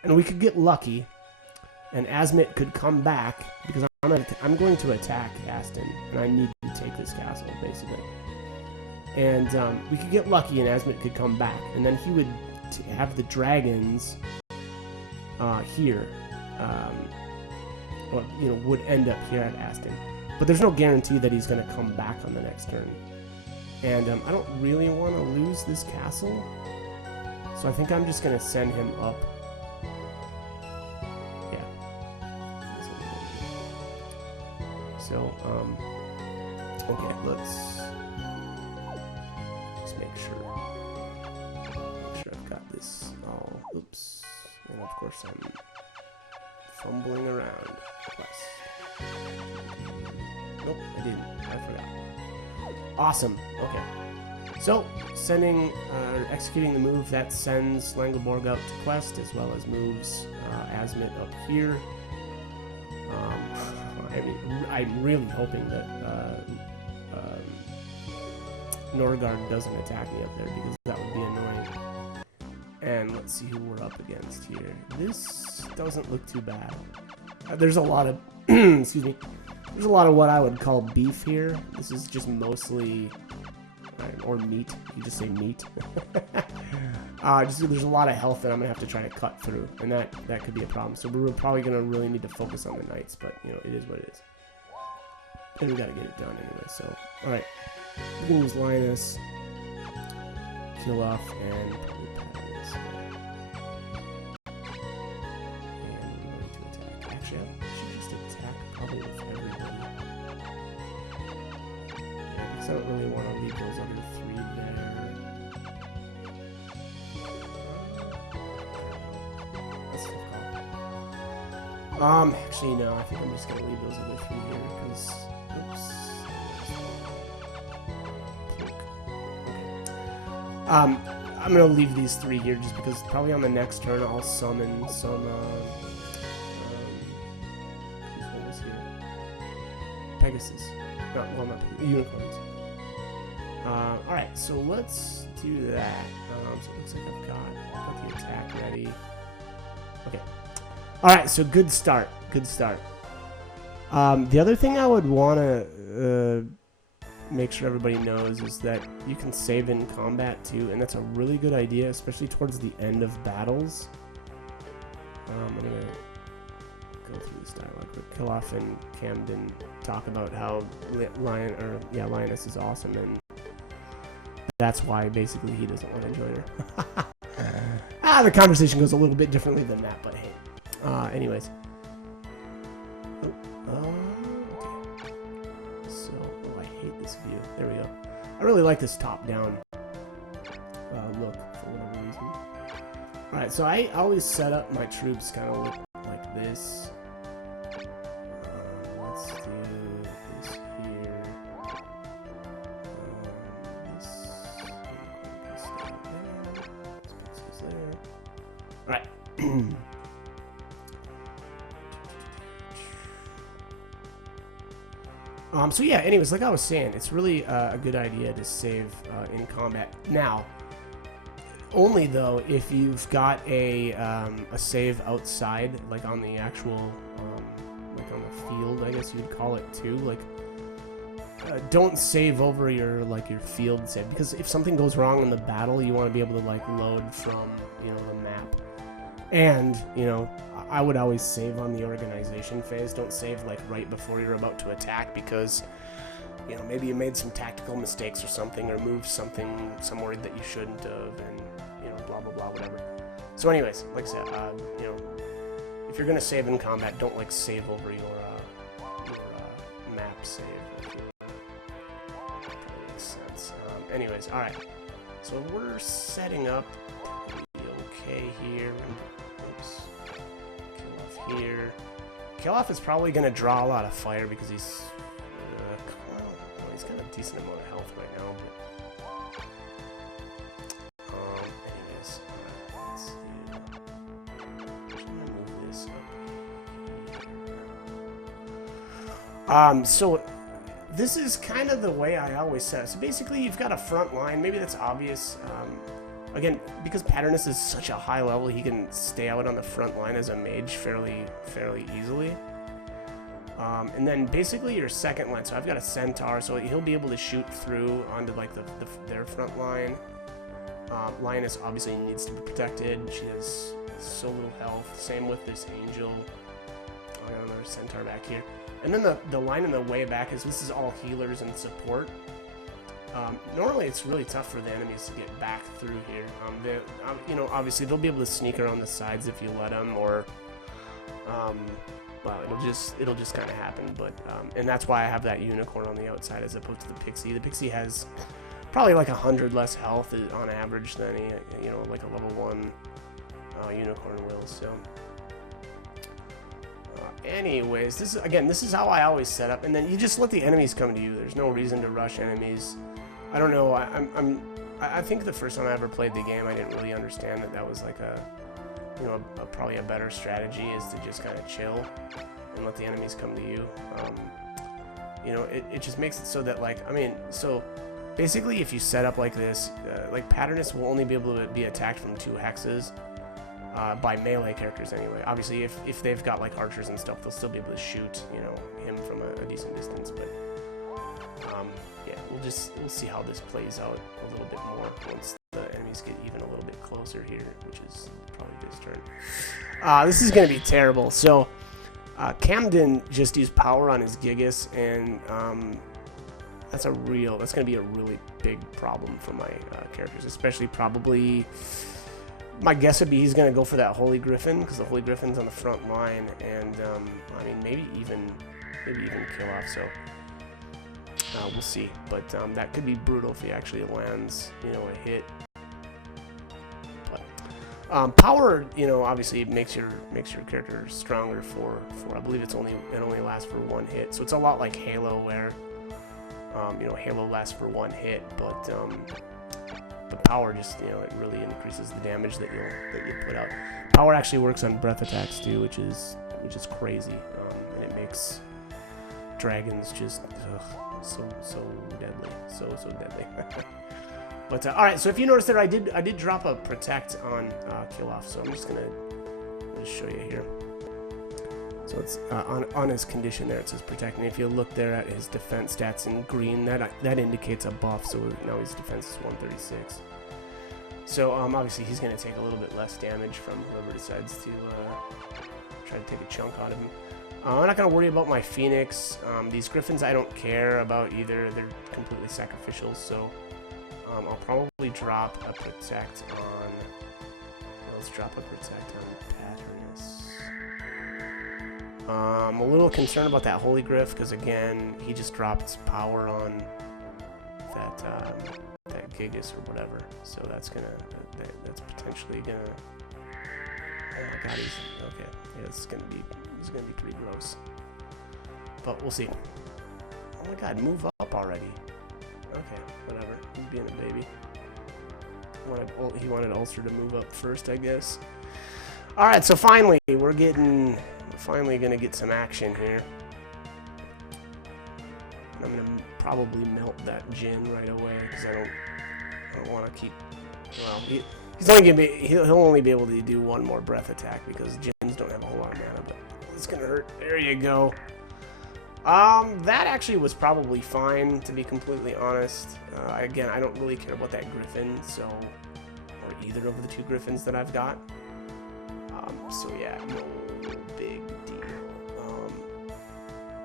And we could get lucky, and Azmit could come back, because I'm going to attack Aston, and I need to take this castle, basically. And we could get lucky, and Azmit could come back, and then he would have the dragons here. Or, you know, would end up here at Aston. But there's no guarantee that he's going to come back on the next turn. And I don't really want to lose this castle. So I think I'm just going to send him up. Yeah. So, okay, let's just make sure I've got this all, oops. And of course I'm fumbling around. Quest. Nope, I didn't. I forgot. Awesome. Okay. So, executing the move, that sends Langoborg out to quest, as well as moves Azmit up here. I mean, I'm really hoping that Norgard doesn't attack me up there, because that would be annoying. And let's see who we're up against here. This doesn't look too bad. There's a lot of, excuse me, there's a lot of what I would call beef here. This is just mostly, or meat. You just say meat. There's a lot of health that I'm gonna have to try to cut through, and that could be a problem. So we're probably gonna really need to focus on the knights, but you know, it is what it is. And we gotta get it done anyway. So, all right, we can use Linus, kill off, and I don't really want to leave those other 3 there. That's a tough call. Actually, no. I think I'm just gonna leave those away from here because. Oops. Okay. I'm gonna leave these 3 here just because probably on the next turn I'll summon some. Whose one was here? Pegasus. Not unicorns. Alright, so let's do that. So it looks like I've got the attack ready. Okay. Alright, so good start. Good start. The other thing I would want to make sure everybody knows is that you can save in combat too, and that's a really good idea, especially towards the end of battles. I'm going to go through this dialogue. But Killoff and Camden talk about how Lioness is awesome, and that's why basically he doesn't want to join her. The conversation goes a little bit differently than that, but hey. Anyways. Okay. So, I hate this view. There we go. I really like this top-down look for whatever reason. Alright, so I always set up my troops kind of look like this. Let's do this here. This there. Alright. So yeah, anyways, like I was saying, it's really a good idea to save in combat. Now, only though if you've got a save outside, like on the actual, like on the field, I guess you'd call it too. Like, don't save over your field save, because if something goes wrong in the battle, you want to be able to like load from the map. And I would always save on the organization phase. Don't save like right before you're about to attack, because maybe you made some tactical mistakes or something, or moved something somewhere that you shouldn't have, and blah blah blah, whatever. So anyways, like I said, if you're gonna save in combat, don't like save over your map save. That makes sense. Anyways, all right. So we're setting up okay here. Oops. Here. Killoff is probably going to draw a lot of fire because he's he's got a decent amount of health right now. But, anyways, let's see. I'm going to move this up here. So this is kind of the way I always set it. So basically, you've got a front line. Maybe that's obvious. Again, because Paternus is such a high level, he can stay out on the front line as a mage fairly easily. And then basically your second line, so I've got a Centaur, so he'll be able to shoot through onto like their front line. Lioness obviously needs to be protected. She has so little health. Same with this Angel. I got another Centaur back here. And then the line in the way back this is all healers and support. Normally it's really tough for the enemies to get back through here. Obviously they'll be able to sneak around the sides if you let them, or, well, it'll just kind of happen. But and that's why I have that unicorn on the outside as opposed to the pixie. The pixie has probably like 100 less health on average than like a level 1 unicorn will. So, anyways, this is how I always set up, and then you just let the enemies come to you. There's no reason to rush enemies. I don't know. I think the first time I ever played the game, I didn't really understand that was like probably a better strategy is to just kind of chill and let the enemies come to you. It just makes it so that so basically if you set up like this, like Paternus will only be able to be attacked from 2 hexes by melee characters anyway. Obviously, if they've got like archers and stuff, they'll still be able to shoot him from a decent distance, but. Yeah, we'll see how this plays out a little bit more once the enemies get even a little bit closer here, which is probably this turn. This is going to be terrible. So, Camden just used power on his Gigas, and that's going to be a really big problem for my characters, especially probably. My guess would be he's going to go for that Holy Griffin, because the Holy Griffin's on the front line, and maybe even kill off. So. We'll see, but that could be brutal if he actually lands, a hit. But Power, you know, obviously makes your character stronger for I believe it only lasts for 1 hit. So it's a lot like Halo, where you know, Halo lasts for 1 hit, but the power just, you know, it really increases the damage that you'll put out. Power actually works on breath attacks too, which is crazy, and it makes dragons just so deadly, so deadly. But all right, so if you notice there, I did drop a protect on kill off, so I'm just gonna show you here. So it's on his condition there, it says protect, and if you look there at his defense stats in green, that indicates a buff. So now his defense is 136. So obviously he's gonna take a little bit less damage from whoever decides to try to take a chunk out of him. I'm not gonna worry about my Phoenix. These Griffins I don't care about either. They're completely sacrificial, so I'll probably drop a protect on. Let's drop a protect on Patronus. I'm a little concerned about that Holy Griff, because again, he just dropped power on that Gigas or whatever. So that's potentially gonna. Oh my God, he's okay. Yeah, it's gonna be pretty gross. But we'll see. Oh my God, move up already. Okay, whatever. He's being a baby. He wanted Ulcer to move up first, I guess. All right, so finally, we're finally gonna get some action here. I'm gonna probably melt that Jin right away, because I don't want to keep. Well, he'll only be able to do 1 more breath attack, because Jins don't have a whole lot of mana, but it's gonna hurt. There you go. That actually was probably fine, to be completely honest. Again, I don't really care about that Griffin, or either of the 2 Griffins that I've got. So yeah, no big deal.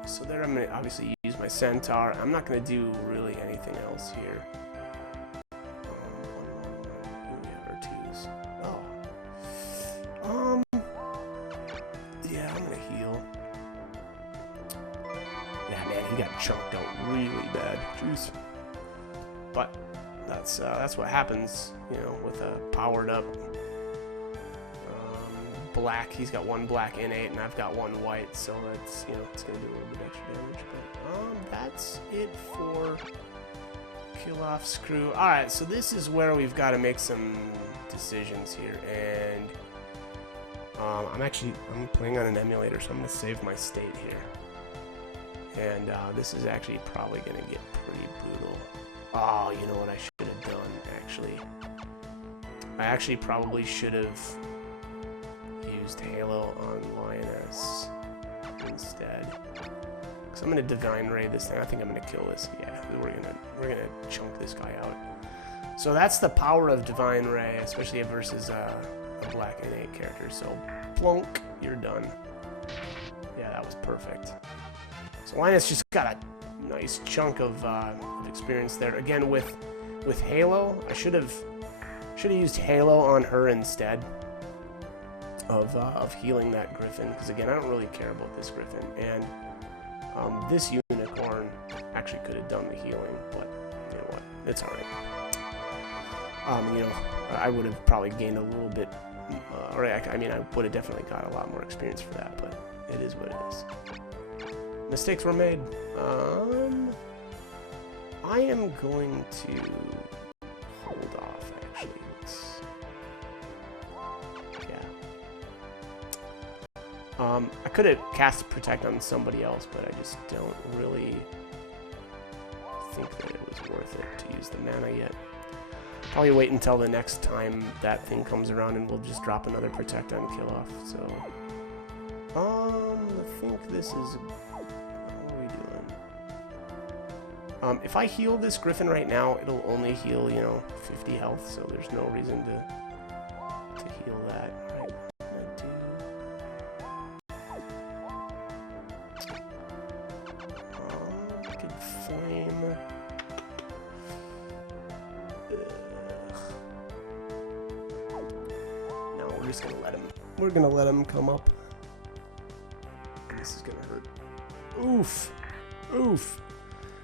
So there I'm gonna obviously use my Centaur. I'm not gonna do really anything else here. We have our 2s. Oh. Yeah, I'm gonna heal. Yeah, man, he got chunked out really bad. Jeez. But that's what happens, you know, with a powered up black. He's got 1 black innate, and I've got 1 white, so that's, you know, it's gonna do a little bit extra damage. But that's it for kill off Screw. All right, so this is where we've got to make some decisions here, and I'm playing on an emulator, so I'm gonna save my state here. And this is actually probably gonna get pretty brutal. Oh, you know what I should have done, actually? I actually probably should have used Halo on Lioness instead. Because I'm gonna Divine Ray this thing. I think I'm gonna kill this. Yeah, we're gonna chunk this guy out. So that's the power of Divine Ray, especially versus a black innate character. So plunk, you're done. Yeah, that was perfect. So Linus just got a nice chunk of experience there. Again, with Halo, I should have used Halo on her instead of healing that Griffin, because again, I don't really care about this Griffin, and this Unicorn actually could have done the healing, but you know what, it's alright. You know, I would have probably gained a little bit, or I mean, I would have definitely got a lot more experience for that, but it is what it is. Mistakes were made. I am going to hold off, actually. I could have cast Protect on somebody else, but I just don't really think that it was worth it to use the mana yet. Probably wait until the next time that thing comes around, and we'll just drop another Protect on kill off. So, I think this is. What are we doing? If I heal this Griffin right now, it'll only heal, you know, 50 health. So there's no reason to heal that. Right? Flame. No, we're just gonna let him. We're gonna let him come up. This is gonna hurt. Oof, oof.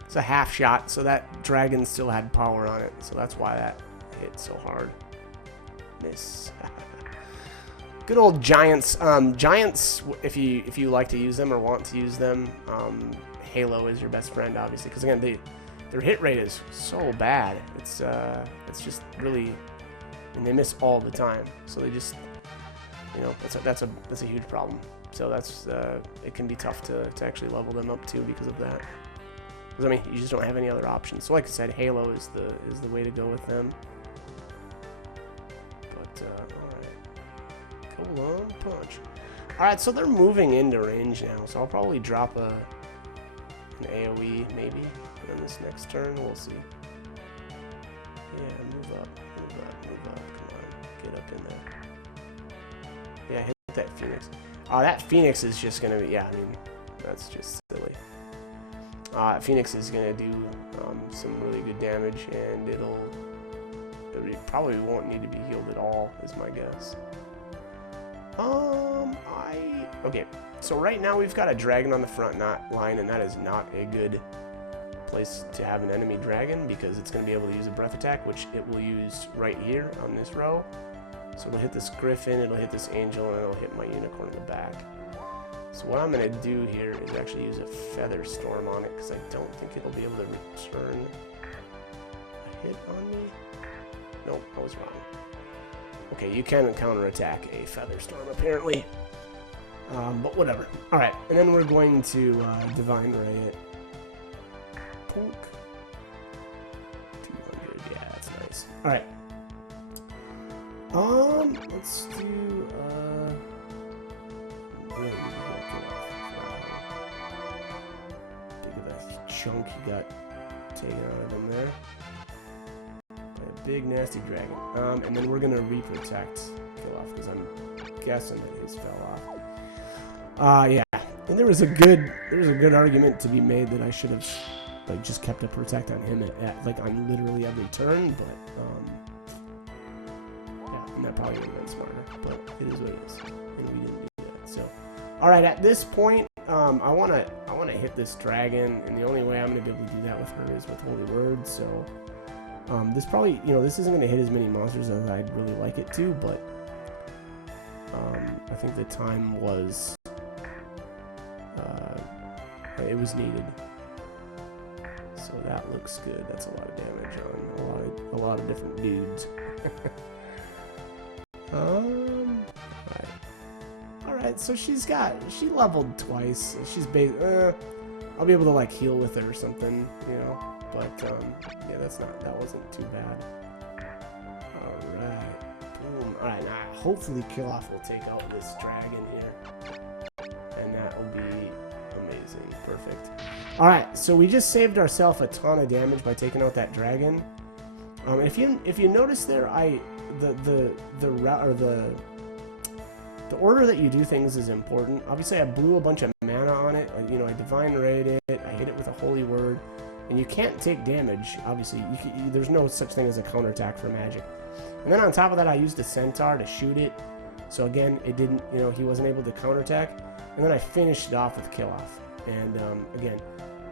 It's a half shot, so that dragon still had power on it, so that's why that hit so hard. Miss. Good old giants. Giants, if you like to use them or want to use them, Halo is your best friend, obviously, because again, their hit rate is so bad. It's just really, and they miss all the time. So they just, you know, that's a huge problem. So that's it can be tough to actually level them up too because of that. Because I mean, you just don't have any other options. So like I said, Halo is the way to go with them. But all right, come on, punch. All right, so they're moving into range now. So I'll probably drop an AOE maybe, and then this next turn we'll see. Yeah, move up, move up, move up. Come on, get up in there. Yeah, hit that Phoenix. That Phoenix is just gonna be, yeah, I mean, that's just silly. Phoenix is gonna do some really good damage, and it probably won't need to be healed at all, is my guess. Okay, so right now we've got a dragon on the front line, and that is not a good place to have an enemy dragon, because it's gonna be able to use a breath attack, which it will use right here on this row. So it'll hit this griffin, it'll hit this angel, and it'll hit my unicorn in the back. So what I'm going to do here is actually use a feather storm on it, because I don't think it'll be able to return a hit on me. Nope, I was wrong. Okay, you can counterattack a feather storm apparently. But whatever. Alright, and then we're going to Divine Ray it. Punk. 200, yeah, that's nice. Alright. Let's do, really think of that chunk he got taken out of him there. A big nasty dragon. And then we're gonna re-protect kill off, because I'm guessing that his fell off. Yeah. And there was a good argument to be made that I should have like just kept a protect on him at like on literally every turn, but and that probably would have been smarter, but it is what it is, and we didn't do that. So, all right, at this point, I wanna hit this dragon, and the only way I'm gonna be able to do that with her is with Holy Word. So, this probably, you know, this isn't gonna hit as many monsters as I'd really like it to, but I think the time was, it was needed. So that looks good. That's a lot of damage on a lot of different dudes. Alright, so she leveled twice. She's I'll be able to like heal with her or something, you know, but yeah, that wasn't too bad. Alright, boom. Alright, now hopefully Kill Off will take out this dragon here, and that will be amazing. Perfect. Alright, so we just saved ourselves a ton of damage by taking out that dragon. If you notice there, the order that you do things is important. Obviously, I blew a bunch of mana on it. You know, I Divine Rayed it. I hit it with a Holy Word, and you can't take damage. Obviously, there's no such thing as a counterattack for magic. And then on top of that, I used a centaur to shoot it. So again, it didn't. You know, he wasn't able to counterattack. And then I finished it off with Kill Off. And again,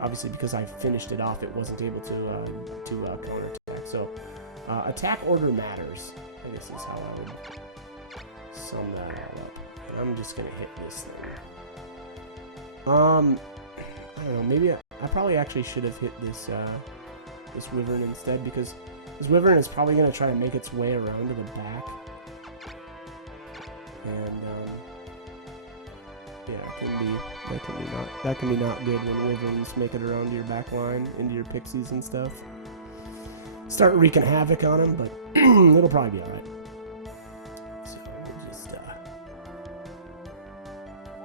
obviously, because I finished it off, it wasn't able to counterattack. So attack order matters, I guess is how I would sum that all up. And I'm just gonna hit this thing. I don't know, maybe I probably actually should have hit this this wyvern instead, because this wyvern is probably gonna try to make its way around to the back. And yeah, that can be not good when wyverns make it around to your back line, into your pixies and stuff. Start wreaking havoc on them, but it'll probably be alright. So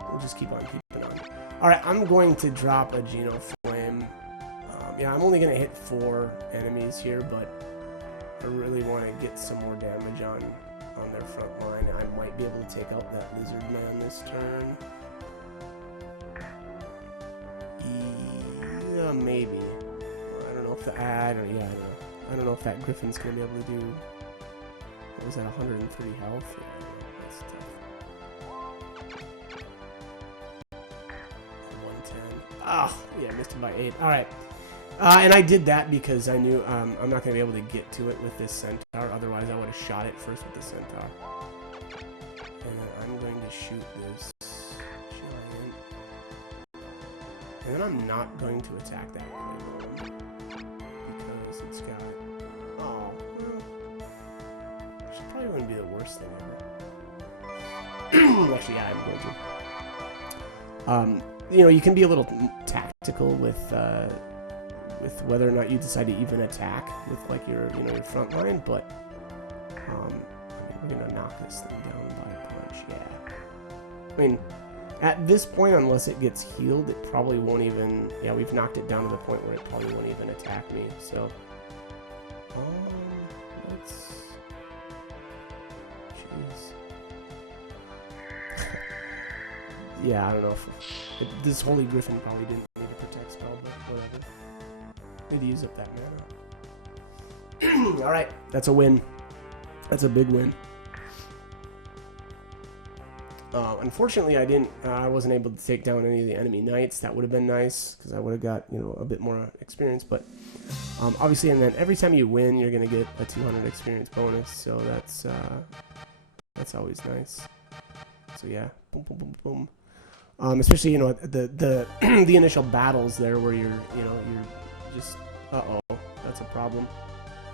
we'll just keep on keeping on. Alright, I'm going to drop a Geno Flame. Yeah, I'm only going to hit 4 enemies here, but I really want to get some more damage on their front line. I might be able to take out that lizard man this turn. Yeah, maybe. I don't know if I don't know. I don't know if that griffin's gonna be able to do. What was that? 130 health. Yeah, that's tough. 110. Oh, yeah, missed him by 8. All right. And I did that because I knew I'm not gonna be able to get to it with this centaur. centaur. Otherwise, I would have shot it first with the centaur. And then I'm going to shoot this giant. And then I'm not going to attack that clay because it's got... Oh, well... Actually, probably wouldn't be the worst thing ever. Actually, yeah, I'm going to. You know, you can be a little tactical with whether or not you decide to even attack with like your front line, but I mean, we're gonna knock this thing down by a punch. Yeah, I mean, at this point, unless it gets healed, it probably won't even. Yeah, we've knocked it down to the point where it probably won't even attack me. So, let's. Jeez. Yeah, I don't know if this Holy Griffin probably didn't need a protect spell, but whatever. Need to use up that mana. All right, that's a win. That's a big win. Unfortunately, I wasn't able to take down any of the enemy knights. That would have been nice because I would have got a bit more experience. But obviously, and then every time you win, you're gonna get a 200 experience bonus. So that's always nice. So yeah, boom, boom, boom, boom. Especially the the initial battles there where you're just that's a problem.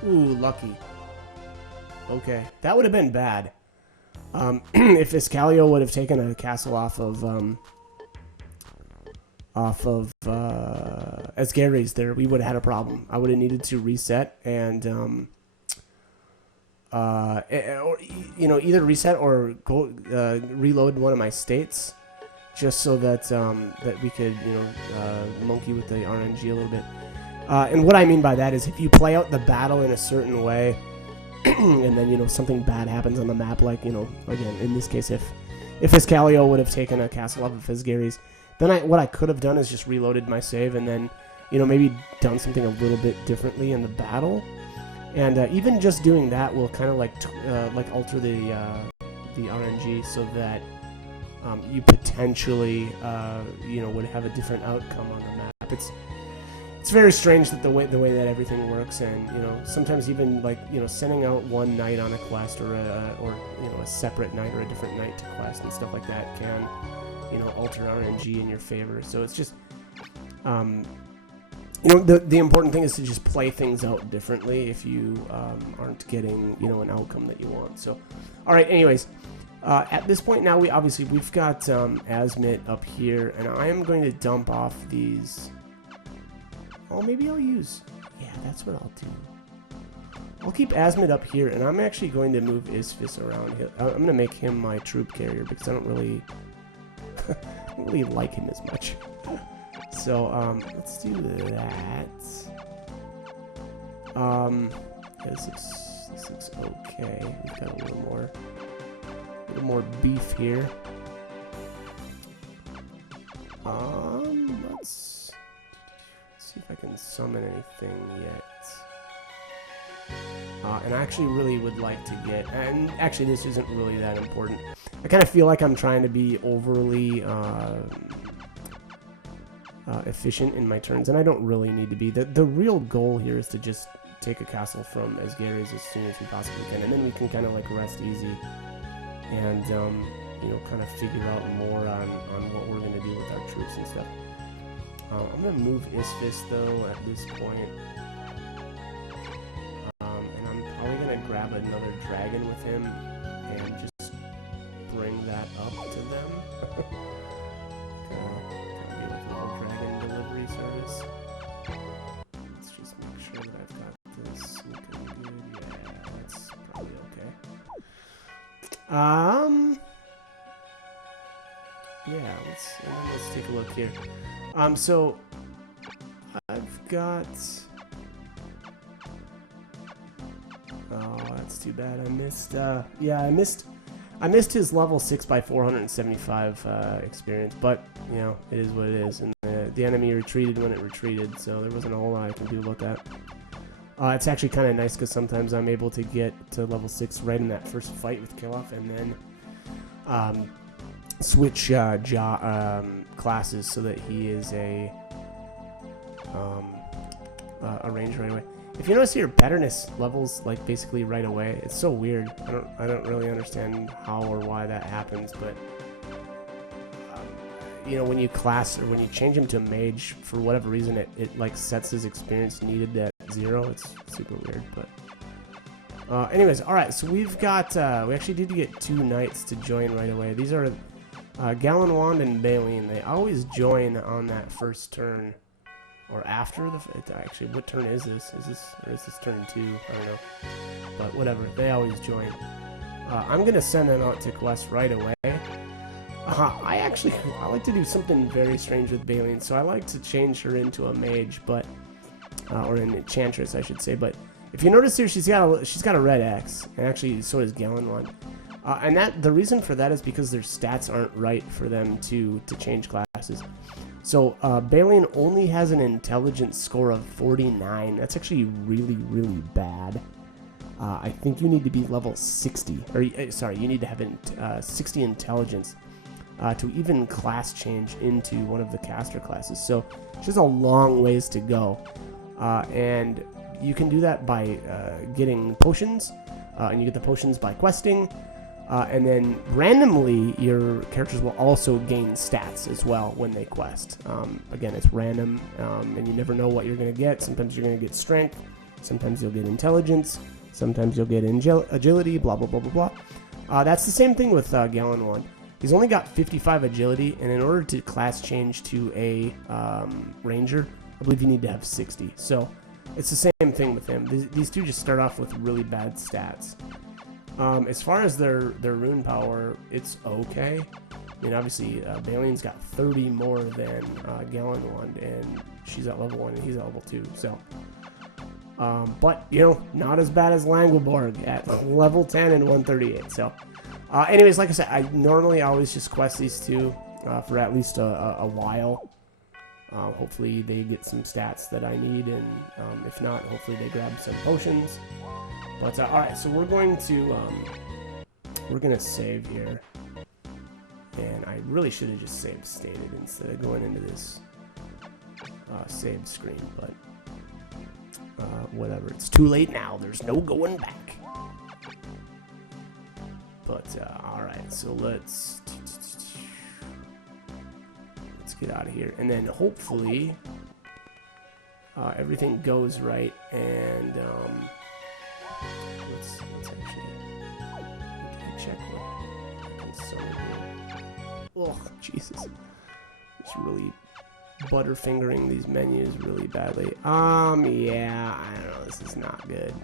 Ooh, lucky. Okay, that would have been bad. If Iscalio would have taken a castle off of Asgary's there, we would have had a problem. I would have needed to reset and or either reset or go reload one of my states, just so that that we could monkey with the RNG a little bit. And what I mean by that is if you play out the battle in a certain way, and then something bad happens on the map, like again in this case, if Iscalio would have taken a castle off of Asgary's, then what I could have done is just reloaded my save and then maybe done something a little bit differently in the battle. And even just doing that will kind of like alter the RNG so that you potentially would have a different outcome on the map. It's very strange that the way that everything works, and sometimes even like sending out one knight on a quest or a separate knight or a different knight to quest and stuff like that can alter RNG in your favor. So it's just the important thing is to just play things out differently if you aren't getting an outcome that you want. So, all right. Anyways, at this point now we've got Asmit up here, and I am going to dump off these. Oh, maybe I'll use. Yeah, that's what I'll do. I'll keep Asmit up here, and I'm actually going to move Isfis around. I'm going to make him my troop carrier because I don't really like him as much. So, let's do that. This looks okay. We've got a little more beef here. Let's see if I can summon anything yet. And I actually really would like to get, and actually this isn't really that important. I kind of feel like I'm trying to be overly efficient in my turns, and I don't really need to be. The real goal here is to just take a castle from Asgary's as soon as we possibly can, and then we can kind of like rest easy and kind of figure out more on what we're going to do with our troops and stuff. I'm going to move Isfis though at this point, and I'm probably going to grab another dragon with him and just bring that up to them. Service. Let's just make sure that I've got this looking good. Yeah, that's probably okay. Yeah, let's take a look here. So I've got. Oh, that's too bad. I missed. Yeah, I missed his level 6 by 475 experience, but it is what it is, and the enemy retreated when it retreated, so there wasn't a whole lot I can do about that. It's actually kind of nice because sometimes I'm able to get to level 6 right in that first fight with Killoff, and then switch classes so that he is a range right away. If you notice here, betterness levels like basically right away. It's so weird. I don't really understand how or why that happens, but you know, when you class or when you change him to a mage, for whatever reason, it like sets his experience needed at 0. It's super weird, but anyways, all right. So we've got we actually did get 2 knights to join right away. These are Gallon Wand and Baleen. They always join on that first turn. Or after the... Actually, what turn is this? Is this turn 2? I don't know. But whatever. They always join. I'm going to send them out to quest right away. I like to do something very strange with Baleen. So I like to change her into a mage, but... or an enchantress, I should say. But if you notice here, she's got a red X. And actually, so does Gallon Wand. And the reason for that is because their stats aren't right for them to change classes. So, Baleen only has an intelligence score of 49. That's actually really, really bad. I think you need to be level 60. Or, sorry, you need to have 60 intelligence to even class change into one of the caster classes. So, she has a long ways to go. And you can do that by getting potions. And you get the potions by questing. And then randomly, your characters will also gain stats as well when they quest. Again, it's random, and you never know what you're going to get. Sometimes you're going to get strength, sometimes you'll get intelligence, sometimes you'll get agility, blah, blah, blah, blah, blah. That's the same thing with Gallon Wand. He's only got 55 agility, and in order to class change to a ranger, I believe you need to have 60. So it's the same thing with him. These two just start off with really bad stats. As far as their rune power, it's okay. I mean, obviously, Baleen's got 30 more than Gallon Wand, and she's at level 1 and he's at level 2. So, but you know, not as bad as Langueborg at level 10 and 138. So, anyways, like I said, I normally always just quest these two for at least a while. Hopefully, they get some stats that I need, and if not, hopefully they grab some potions. But all right, so we're going to save here, and I really should have just saved stated instead of going into this save screen. But whatever, it's too late now. There's no going back. But all right, so let's get out of here, and then hopefully everything goes right, and let's actually check what I can summon here. Oh, Jesus. Just really butterfingering these menus really badly. Yeah, I don't know, this is not good.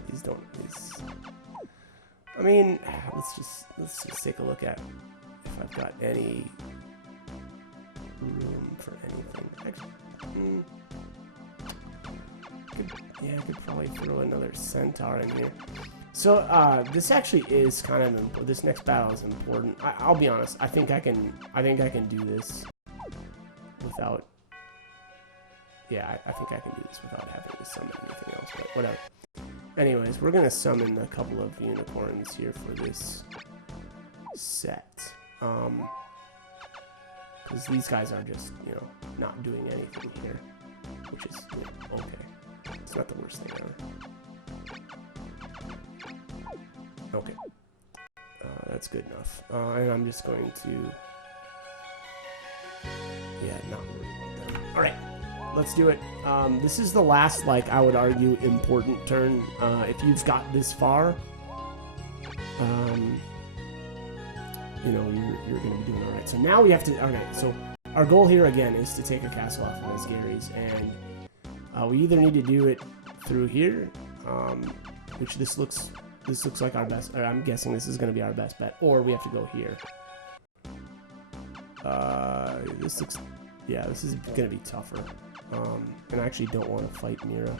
I mean, let's just take a look at if I've got any room for anything. I could probably throw another centaur in here. So this actually is kind of important. This next battle is important. I'll be honest. I think I can do this without. Yeah, I think I can do this without having to summon anything else. But whatever. Anyways, we're gonna summon a couple of unicorns here for this set. Because these guys are just, you know, not doing anything here, which is, you know, okay. It's not the worst thing ever. Okay. That's good enough. And I'm just going to... Yeah, not worry about them. Alright, let's do it. This is the last, like, I would argue, important turn. If you've got this far, you know, you're going to be doing alright. So now we have to... Okay, so our goal here, again, is to take a castle off of Asgary's, and we either need to do it through here, which this looks like our best, or I'm guessing this is going to be our best bet, or we have to go here. This looks... Yeah, this is going to be tougher. And I actually don't want to fight Mira.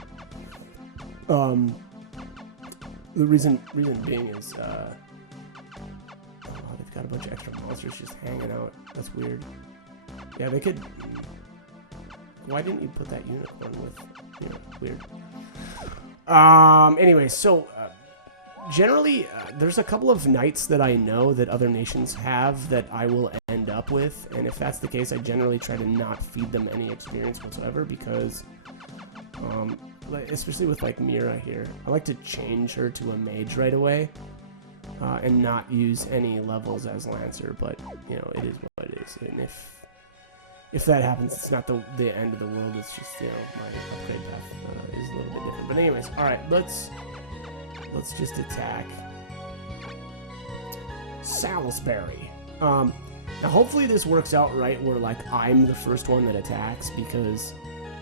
The reason being is... they've got a bunch of extra monsters just hanging out. That's weird. Yeah, they could... Why didn't you put that unicorn with... You know, weird. Anyway, so... generally, there's a couple of knights that I know that other nations have that I will end up with. And if that's the case, I generally try to not feed them any experience whatsoever because... especially with like Mira here, I like to change her to a mage right away, and not use any levels as Lancer. But you know, it is what it is, and if that happens, it's not the end of the world. It's just, you know, my upgrade path is a little bit different. But anyways, all right, let's just attack Salisbury. Now hopefully this works out right where like I'm the first one that attacks, because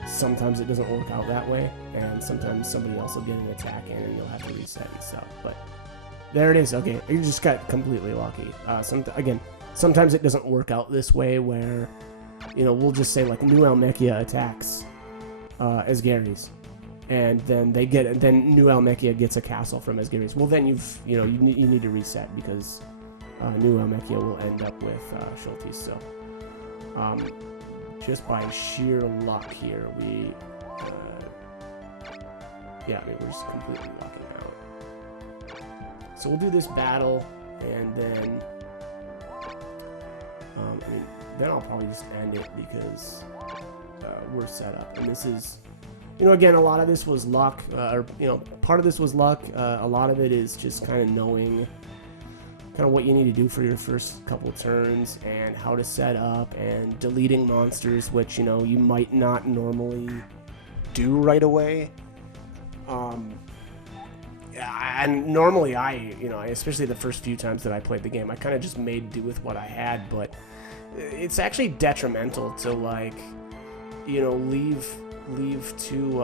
sometimes it doesn't work out that way, and sometimes somebody else will get an attack in and you'll have to reset and stuff. But there it is. Okay, you just got completely lucky. Again, sometimes it doesn't work out this way where, you know, we'll just say like New Almekia attacks Asgary's, and then then New Almekia gets a castle from Asgary's. Well, then you need to reset, because New Almekia will end up with Schultes. So just by sheer luck here, we're just completely lucking out. So we'll do this battle, and then then I'll probably just end it, because we're set up. And this is, you know, again, a lot of this was luck, or, you know, part of this was luck. A lot of it is just kind of knowing kind of what you need to do for your first couple turns, and how to set up, and deleting monsters, which, you know, you might not normally do right away. And normally especially the first few times that I played the game, I kind of just made do with what I had, but it's actually detrimental to, like, you know, leave to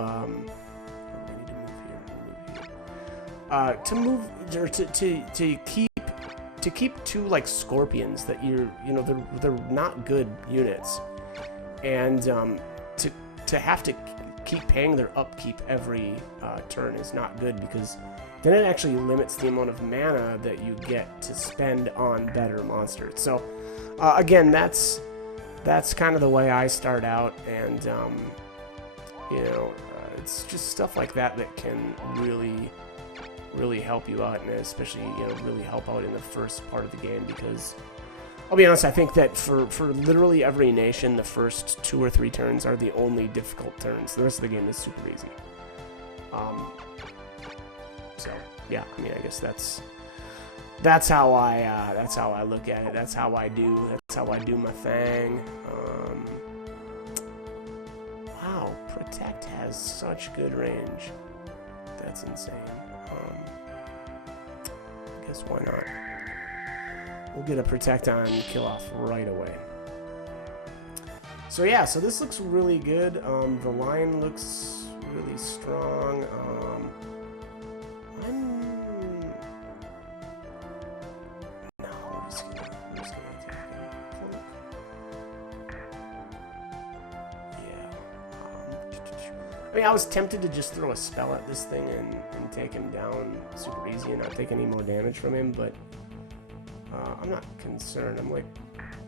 to keep two like scorpions that they're not good units, and to have to keep paying their upkeep every turn is not good, because then it actually limits the amount of mana that you get to spend on better monsters. So again, that's kind of the way I start out, and it's just stuff like that can really help you out, and especially, you know, really help out in the first part of the game, because I'll be honest, I think that for literally every nation, the first 2 or 3 turns are the only difficult turns. The rest of the game is super easy. So yeah, I mean, I guess that's how I look at it. That's how I do my thing. Wow, Protect has such good range. That's insane. I guess why not? We'll get a Protect on and kill off right away. So yeah, so this looks really good. The line looks really strong. I mean, I was tempted to just throw a spell at this thing and take him down super easy and not take any more damage from him, but I'm not concerned. I'm like,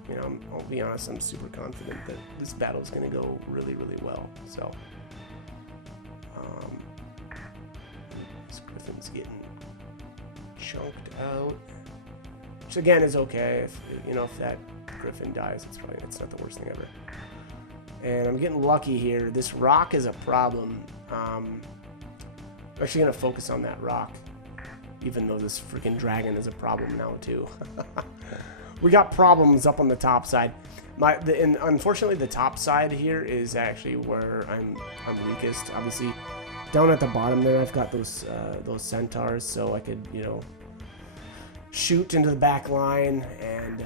you know, I'll be honest, I'm super confident that this battle is going to go really, really well. So, this Griffin's getting chunked out, which again is okay. If that Griffin dies, it's not the worst thing ever. And I'm getting lucky here. This rock is a problem. I'm actually going to focus on that rock, even though this freaking dragon is a problem now too. We got problems up on the top side. And unfortunately, the top side here is actually where I'm weakest. Obviously, down at the bottom there, I've got those centaurs, so I could, you know, shoot into the back line. And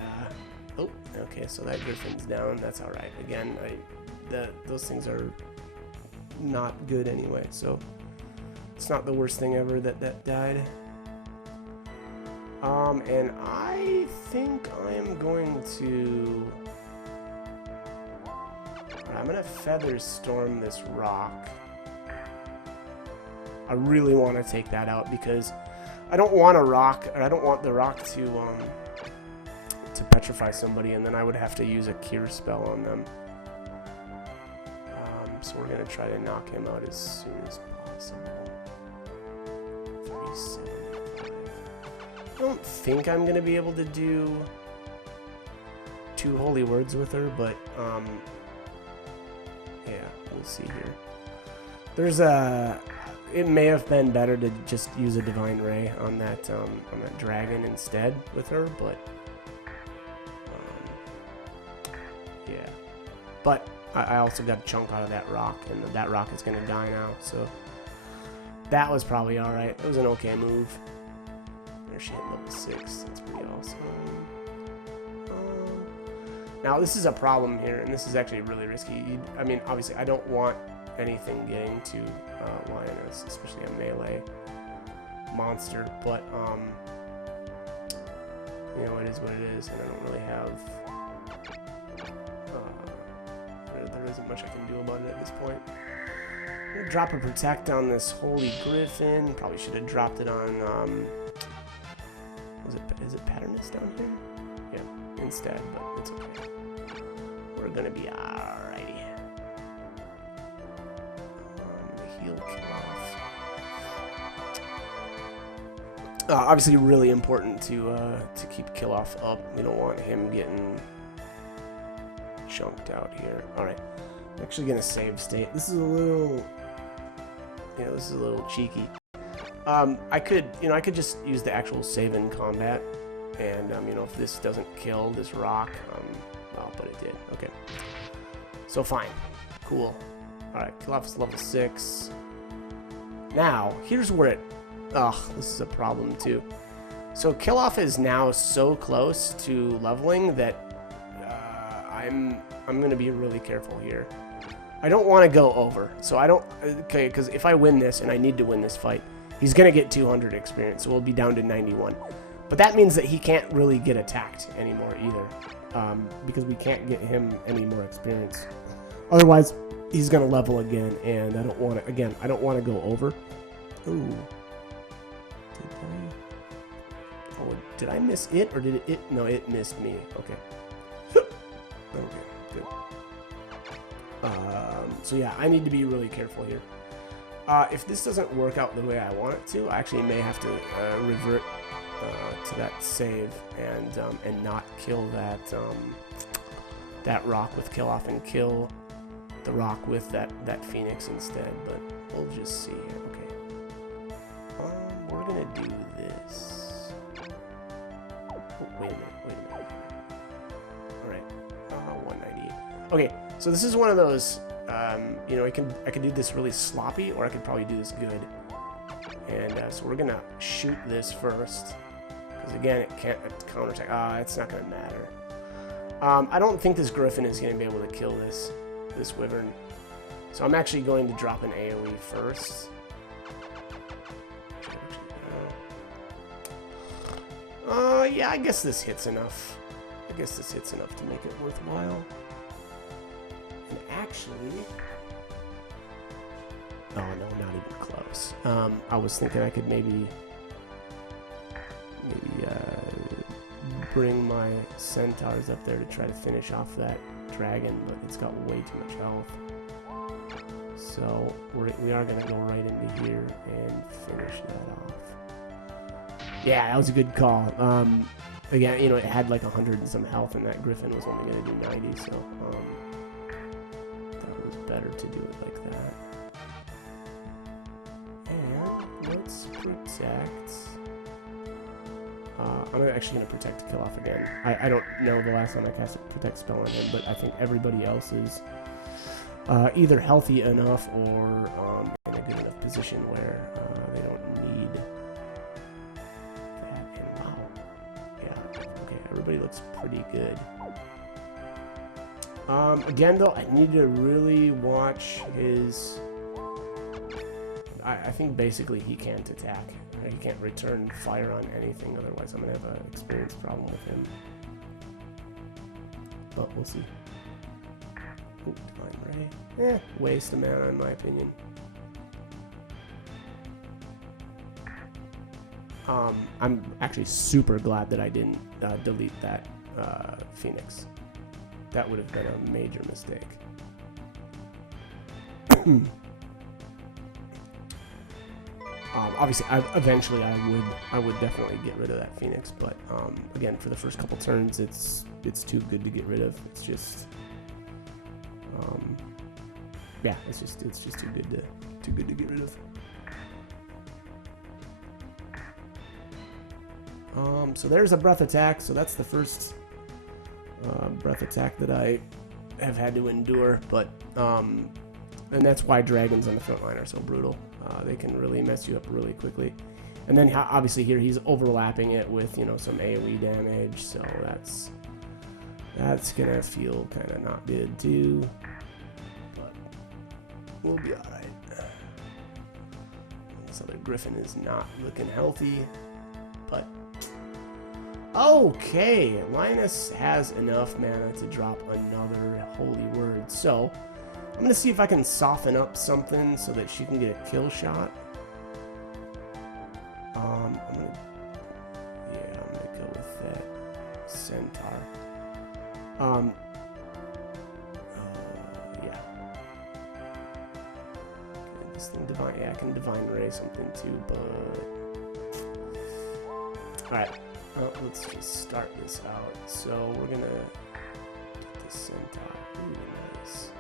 oh, okay, so that Griffin's down. That's all right. Again, those things are not good anyway, so it's not the worst thing ever that died. And I think I'm going to Feather Storm this rock. I really want to take that out, because I don't want the rock to petrify somebody, and then I would have to use a cure spell on them. So we're going to try to knock him out as soon as possible. 37. I don't think I'm going to be able to do 2 holy words with her, but yeah, we'll see here. There's a... It may have been better to just use a Divine Ray on that dragon instead with her, but... yeah. But I also got a chunk out of that rock, and that rock is going to die now, so... That was probably alright. It was an okay move. There she hit level 6. That's pretty awesome. Now, this is a problem here, and this is actually really risky. I mean, obviously, I don't want anything getting to Lioness, especially a melee monster, but, you know, it is what it is, and I don't really have... there isn't much I can do about it at this point. I'm going to drop a Protect on this Holy Griffin. Probably should have dropped it on, is it Patternus down here? Yeah, instead, but it's okay. We're going to be alrighty. Heal kill off. Obviously really important to keep kill off up. We don't want him getting chunked out here. Alright. I'm actually going to save state. This is a little... You know, this is a little cheeky. I could just use the actual save in combat, and you know, if this doesn't kill this rock, well, but it did. Okay, so fine, cool. All right, kill off is level 6. Now, here's where it. This is a problem too. So kill off is now so close to leveling that I'm gonna be really careful here. I don't want to go over, so I don't. Okay, because if I win this, and I need to win this fight, he's gonna get 200 experience, so we'll be down to 91. But that means that he can't really get attacked anymore either, because we can't get him any more experience. Otherwise, he's gonna level again, and I don't want to. Again, I don't want to go over. Ooh. Did I miss it, or did it? No, it missed me. Okay. Okay, good. So yeah, I need to be really careful here. If this doesn't work out the way I want it to, I actually may have to revert to that save and not kill that rock with kill off and kill the rock with that phoenix instead. But we'll just see here. Okay. We're gonna do this. Oh, wait a minute. All right. 198. Okay. So this is one of those, you know, I could do this really sloppy, or I could probably do this good. And so we're gonna shoot this first, because again, it can't counterattack. It's not gonna matter. I don't think this Griffin is gonna be able to kill this Wyvern, so I'm actually going to drop an AOE first. Yeah, I guess this hits enough. I guess this hits enough to make it worthwhile. And actually, oh no, not even close. I was thinking I could maybe bring my centaurs up there to try to finish off that dragon, but it's got way too much health. So we are gonna go right into here and finish that off. Yeah, that was a good call. Again, you know, it had like 100 and some health, and that Griffin was only gonna do 90, so that was better to do it like that. And let's protect. I'm actually going to protect to kill off again. I don't know the last time I cast a protect spell on him, but I think everybody else is either healthy enough or in a good enough position where they don't need that. And wow. Yeah, okay, everybody looks pretty good. Again, though, I need to really watch his... I think basically he can't attack. He can't return fire on anything, otherwise I'm going to have an experience problem with him. But we'll see. Oh, Divine Ray. Waste of mana in my opinion. I'm actually super glad that I didn't delete that Phoenix. That would have been a major mistake. Obviously, eventually I would definitely get rid of that Phoenix, but again, for the first couple turns, it's too good to get rid of. It's just, yeah, it's just too good Too good to get rid of. So there's a breath attack. So that's the first breath attack that I have had to endure. But and that's why dragons on the front line are so brutal. They can really mess you up really quickly. And then obviously here he's overlapping it with, you know, some AoE damage. So that's gonna feel kind of not good too. But we'll be all right. This other griffin is not looking healthy, but okay, Linus has enough mana to drop another holy word. So I'm gonna see if I can soften up something so that she can get a kill shot. I'm gonna go with that centaur. Yeah. This thing divine. Yeah, I can divine ray something too, but all right. Well, let's just start this out. So we're gonna get the centaur. Ooh, nice.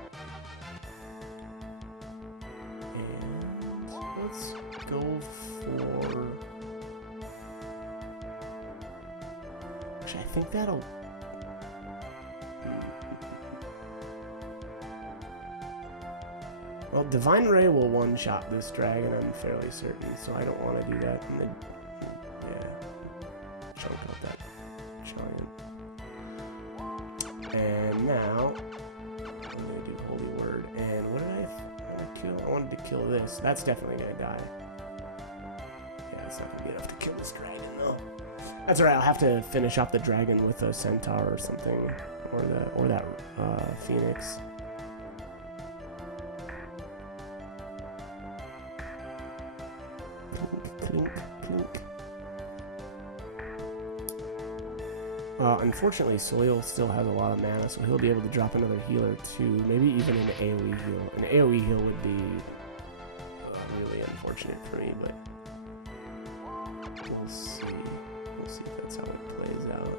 And let's go for. Actually, I think that'll. Well, Divine Ray will one-shot this dragon, I'm fairly certain, so I don't want to do that. And then, yeah, chunk out that giant. And now, I'm going to do Holy Word. And what did I want to kill? I wanted to kill this. That's definitely going to die. Yeah, it's not going to be enough to kill this dragon, though. That's alright, I'll have to finish off the dragon with a centaur or something, or that phoenix. Clink, clink. Unfortunately, Soil still has a lot of mana, so he'll be able to drop another healer too. Maybe even an AoE heal. An AoE heal would be really unfortunate for me, but we'll see. We'll see if that's how it plays out.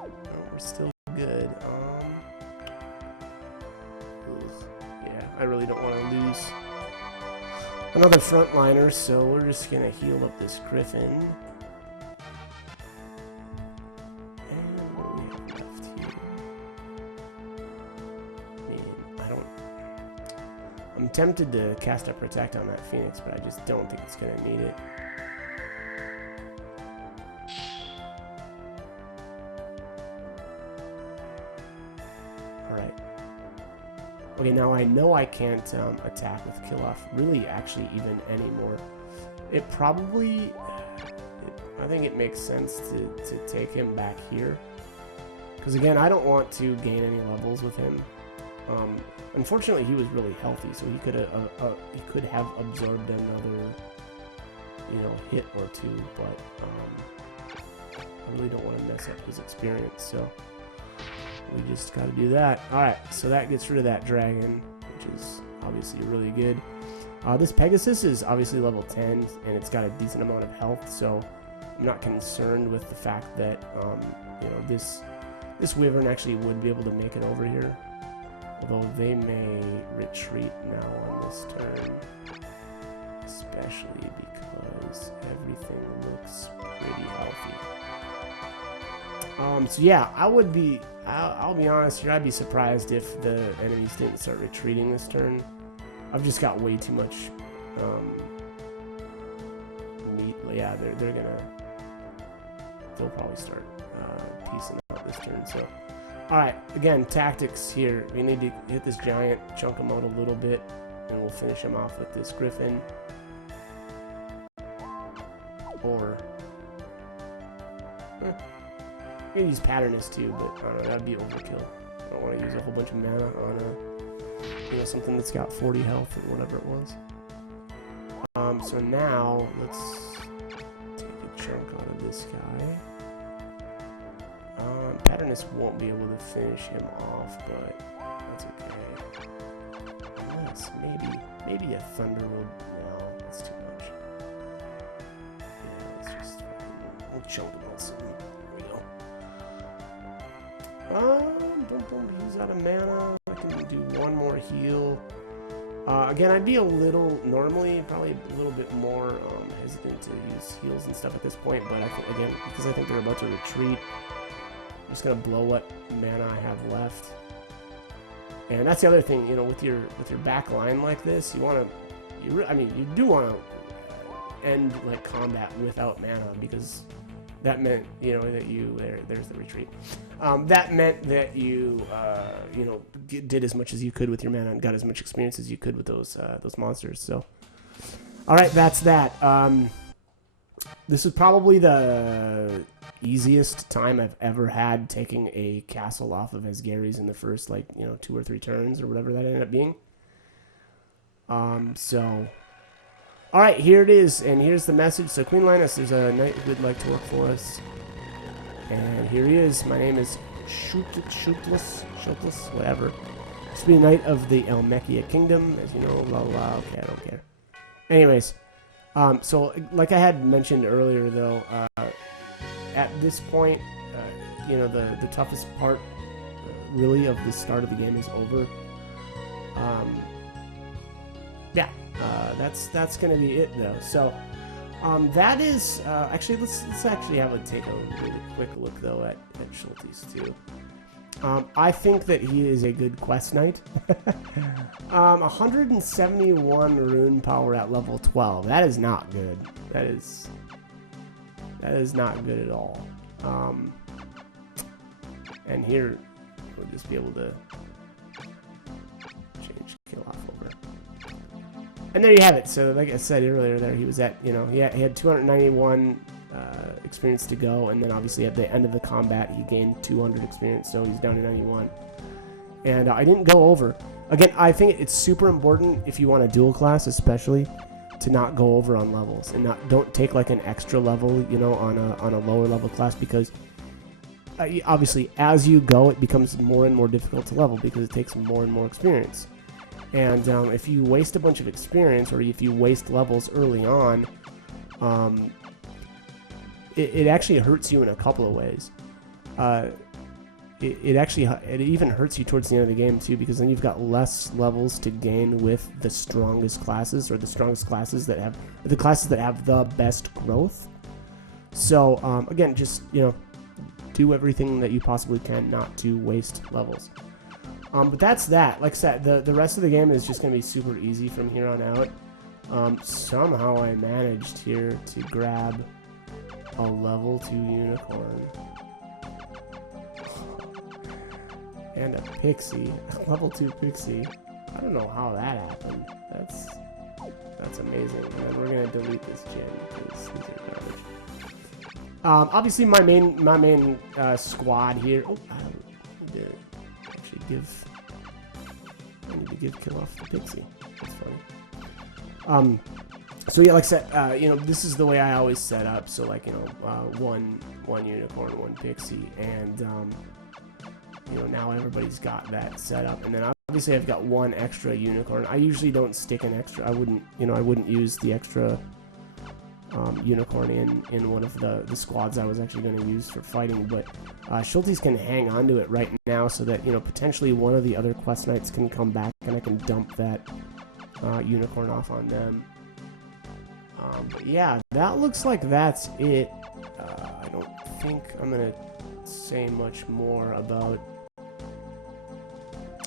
Oh, we're still good. Yeah, I really don't want to lose another frontliner, so we're just gonna heal up this griffin. And what do we have left here? I mean, I'm tempted to cast a protect on that phoenix, but I just don't think it's gonna need it. Alright. Okay, now I know I can't attack with kill off really actually even anymore. It probably, I think it makes sense to take him back here. Because again, I don't want to gain any levels with him. Unfortunately, he was really healthy, so he could have absorbed another, hit or two. But I really don't want to mess up his experience, so we just got to do that. Alright, so that gets rid of that dragon, which is obviously really good. This Pegasus is obviously level 10, and it's got a decent amount of health, so I'm not concerned with the fact that, this Wyvern actually would be able to make it over here. Although they may retreat now on this turn, especially because everything looks pretty healthy. So yeah, I'll be honest here, I'd be surprised if the enemies didn't start retreating this turn. I've just got way too much meat. Yeah, they'll probably start piecing out this turn. So, alright, again, tactics here. We need to hit this giant, chunk him out a little bit, and we'll finish him off with this griffin. Or I can use Patternist too, but I don't know, that'd be overkill. I don't want to use a whole bunch of mana on something that's got 40 health or whatever it was. So now let's take a chunk out of this guy. Patternist won't be able to finish him off, but that's okay. Unless maybe a Thunder will. No, that's too much. Yeah, let's just we'll chunk him out some. Boom, boom, he's out of mana. I can do one more heal. Again, I'd be normally probably a little bit more hesitant to use heals and stuff at this point, but I think, again, because I think they're about to retreat, I'm just gonna blow what mana I have left. And that's the other thing, you know, with your back line like this, you do want to end like combat without mana, because that meant, you know, that there's the retreat. That meant that you did as much as you could with your mana and got as much experience as you could with those monsters. So, all right, that's that. This is probably the easiest time I've ever had taking a castle off of Asgary's in the first 2 or 3 turns or whatever that ended up being. So. All right, here it is, and here's the message. So, Queen Linus, there's a knight who would like to work for us. And here he is. My name is Shootless, whatever. This be a knight of the Elmechia Kingdom, as you know, la la, okay, I don't care. Anyways, so, like I had mentioned earlier, though, at this point, the toughest part, really, of the start of the game is over. Yeah. That's gonna be it though. So that is actually let's actually take a really quick look though at Schultes too. I think that he is a good quest knight. 171 rune power at level 12. That is not good. That is not good at all. And here we'll just be able to change kill off over. And there you have it. So, like I said earlier, there he was at, he had 291 experience to go, and then obviously at the end of the combat, he gained 200 experience, so he's down to 91. And I didn't go over. Again, I think it's super important if you want a dual class, especially, to not go over on levels and don't take like an extra level, on a lower level class, because obviously as you go, it becomes more and more difficult to level because it takes more and more experience. And if you waste a bunch of experience, or if you waste levels early on, it actually hurts you in a couple of ways. It even hurts you towards the end of the game too, because then you've got less levels to gain with the strongest classes, or the strongest classes that have the best growth. So again, just do everything that you possibly can not to waste levels. But that's that. Like I said, the rest of the game is just going to be super easy from here on out. Somehow I managed here to grab a level 2 unicorn. And a pixie. A level 2 pixie. I don't know how that happened. That's amazing. And then we're going to delete this gem because these are garbage. Obviously my main squad here. Oh, I need to actually give kill off the pixie. That's funny. So yeah, like I said, this is the way I always set up. So like, one unicorn, one pixie, and now everybody's got that set up. And then obviously I've got one extra unicorn. I usually don't stick an extra. I wouldn't use the extra unicorn in one of the squads I was actually going to use for fighting, but Schultes can hang on to it right now, so that potentially one of the other quest knights can come back and I can dump that unicorn off on them. But yeah, that looks like that's it. I don't think I'm gonna say much more about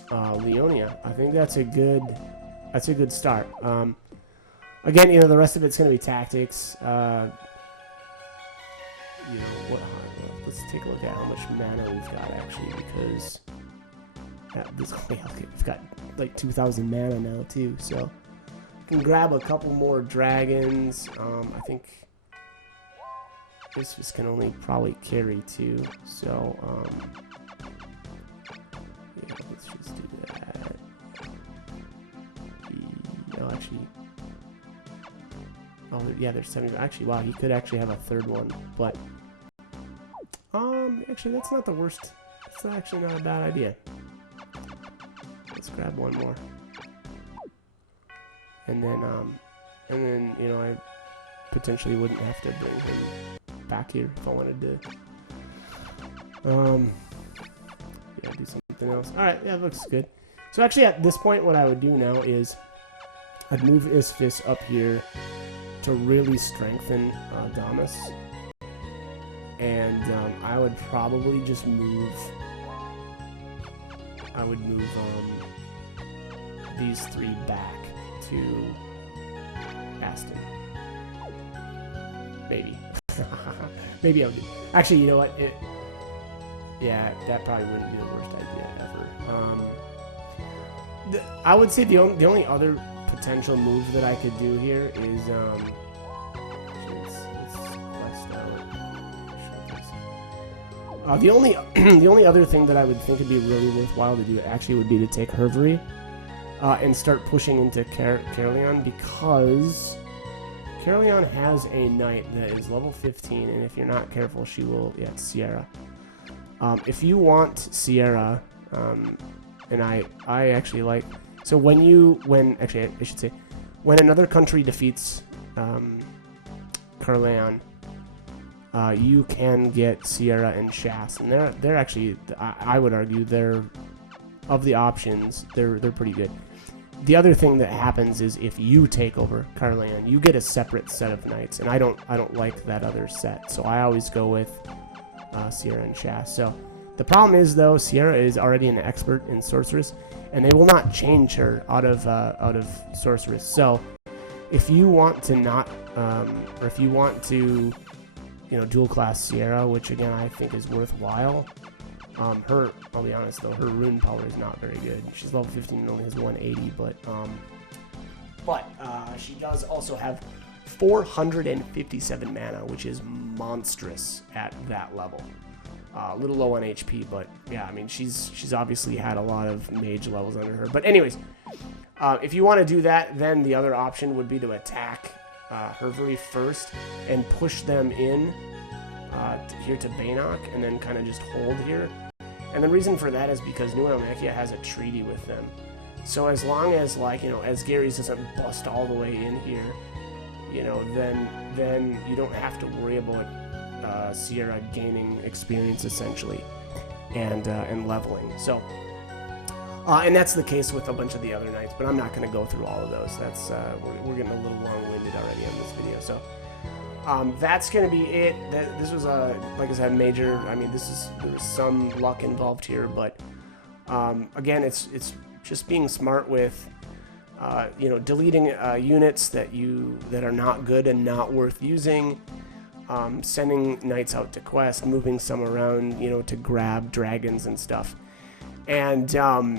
Leonia. I think that's a good start. Again, the rest of it's going to be tactics. Let's take a look at how much mana we've got, actually, because we've got like 2,000 mana now, too. So, we can grab a couple more dragons. I think this can only probably carry 2. So, yeah, let's just do that. Actually... Oh, yeah, there's 7. Actually, wow, he could actually have a third one, but actually, that's not the worst. It's actually not a bad idea. Let's grab one more, and then I potentially wouldn't have to bring him back here if I wanted to. Yeah, do something else. All right, yeah, that looks good. So actually at this point what I would do now is I'd move Isphys up here to really strengthen Damas. And I would probably just move... I would move these 3 back to Aston. Maybe. Maybe I would do... Actually, you know what? Yeah, that probably wouldn't be the worst idea ever. I would say the only other potential move that I could do here is... the only other thing that I would think would be really worthwhile to do actually would be to take Hervery and start pushing into Caerleon, because Caerleon has a knight that is level 15, and if you're not careful, she will... Yeah, it's Sierra. If you want Sierra, and I actually like... So actually, I should say, when another country defeats Caerleon, you can get Sierra and Shas, and they're actually, I would argue, they're, of the options, they're pretty good. The other thing that happens is if you take over Caerleon, you get a separate set of knights, and I don't like that other set, so I always go with Sierra and Shas. So the problem is, though, Sierra is already an expert in Sorceress, and they will not change her out of Sorceress. So if you want to not, or if you want to, you know, dual class Sierra, which again I think is worthwhile. I'll be honest though, her rune power is not very good. She's level 15 and only has 180, but she does also have 457 mana, which is monstrous at that level. A little low on HP, but yeah, I mean she's obviously had a lot of mage levels under her. But anyways, if you want to do that, then the other option would be to attack Hervery first and push them in here to Bannock, and then kind of just hold here. And the reason for that is because New Elmechia has a treaty with them. So as long as, like, you know, as Gary's doesn't bust all the way in here, you know, then you don't have to worry about Sierra gaining experience essentially and leveling. So and that's the case with a bunch of the other knights, but I'm not going to go through all of those. That's we're getting a little long-winded already on this video. So that's going to be it. This was like I said, major. I mean, there was some luck involved here, but again, it's just being smart with you know, deleting units that are not good and not worth using. Sending knights out to quest, moving some around, you know, to grab dragons and stuff. And yeah,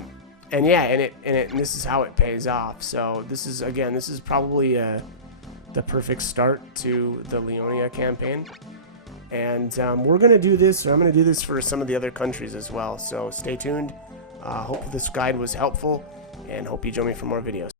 and this is how it pays off. So this is probably the perfect start to the Leonia campaign. And we're gonna do this, or I'm gonna do this for some of the other countries as well. So stay tuned. Hope this guide was helpful, and hope you join me for more videos.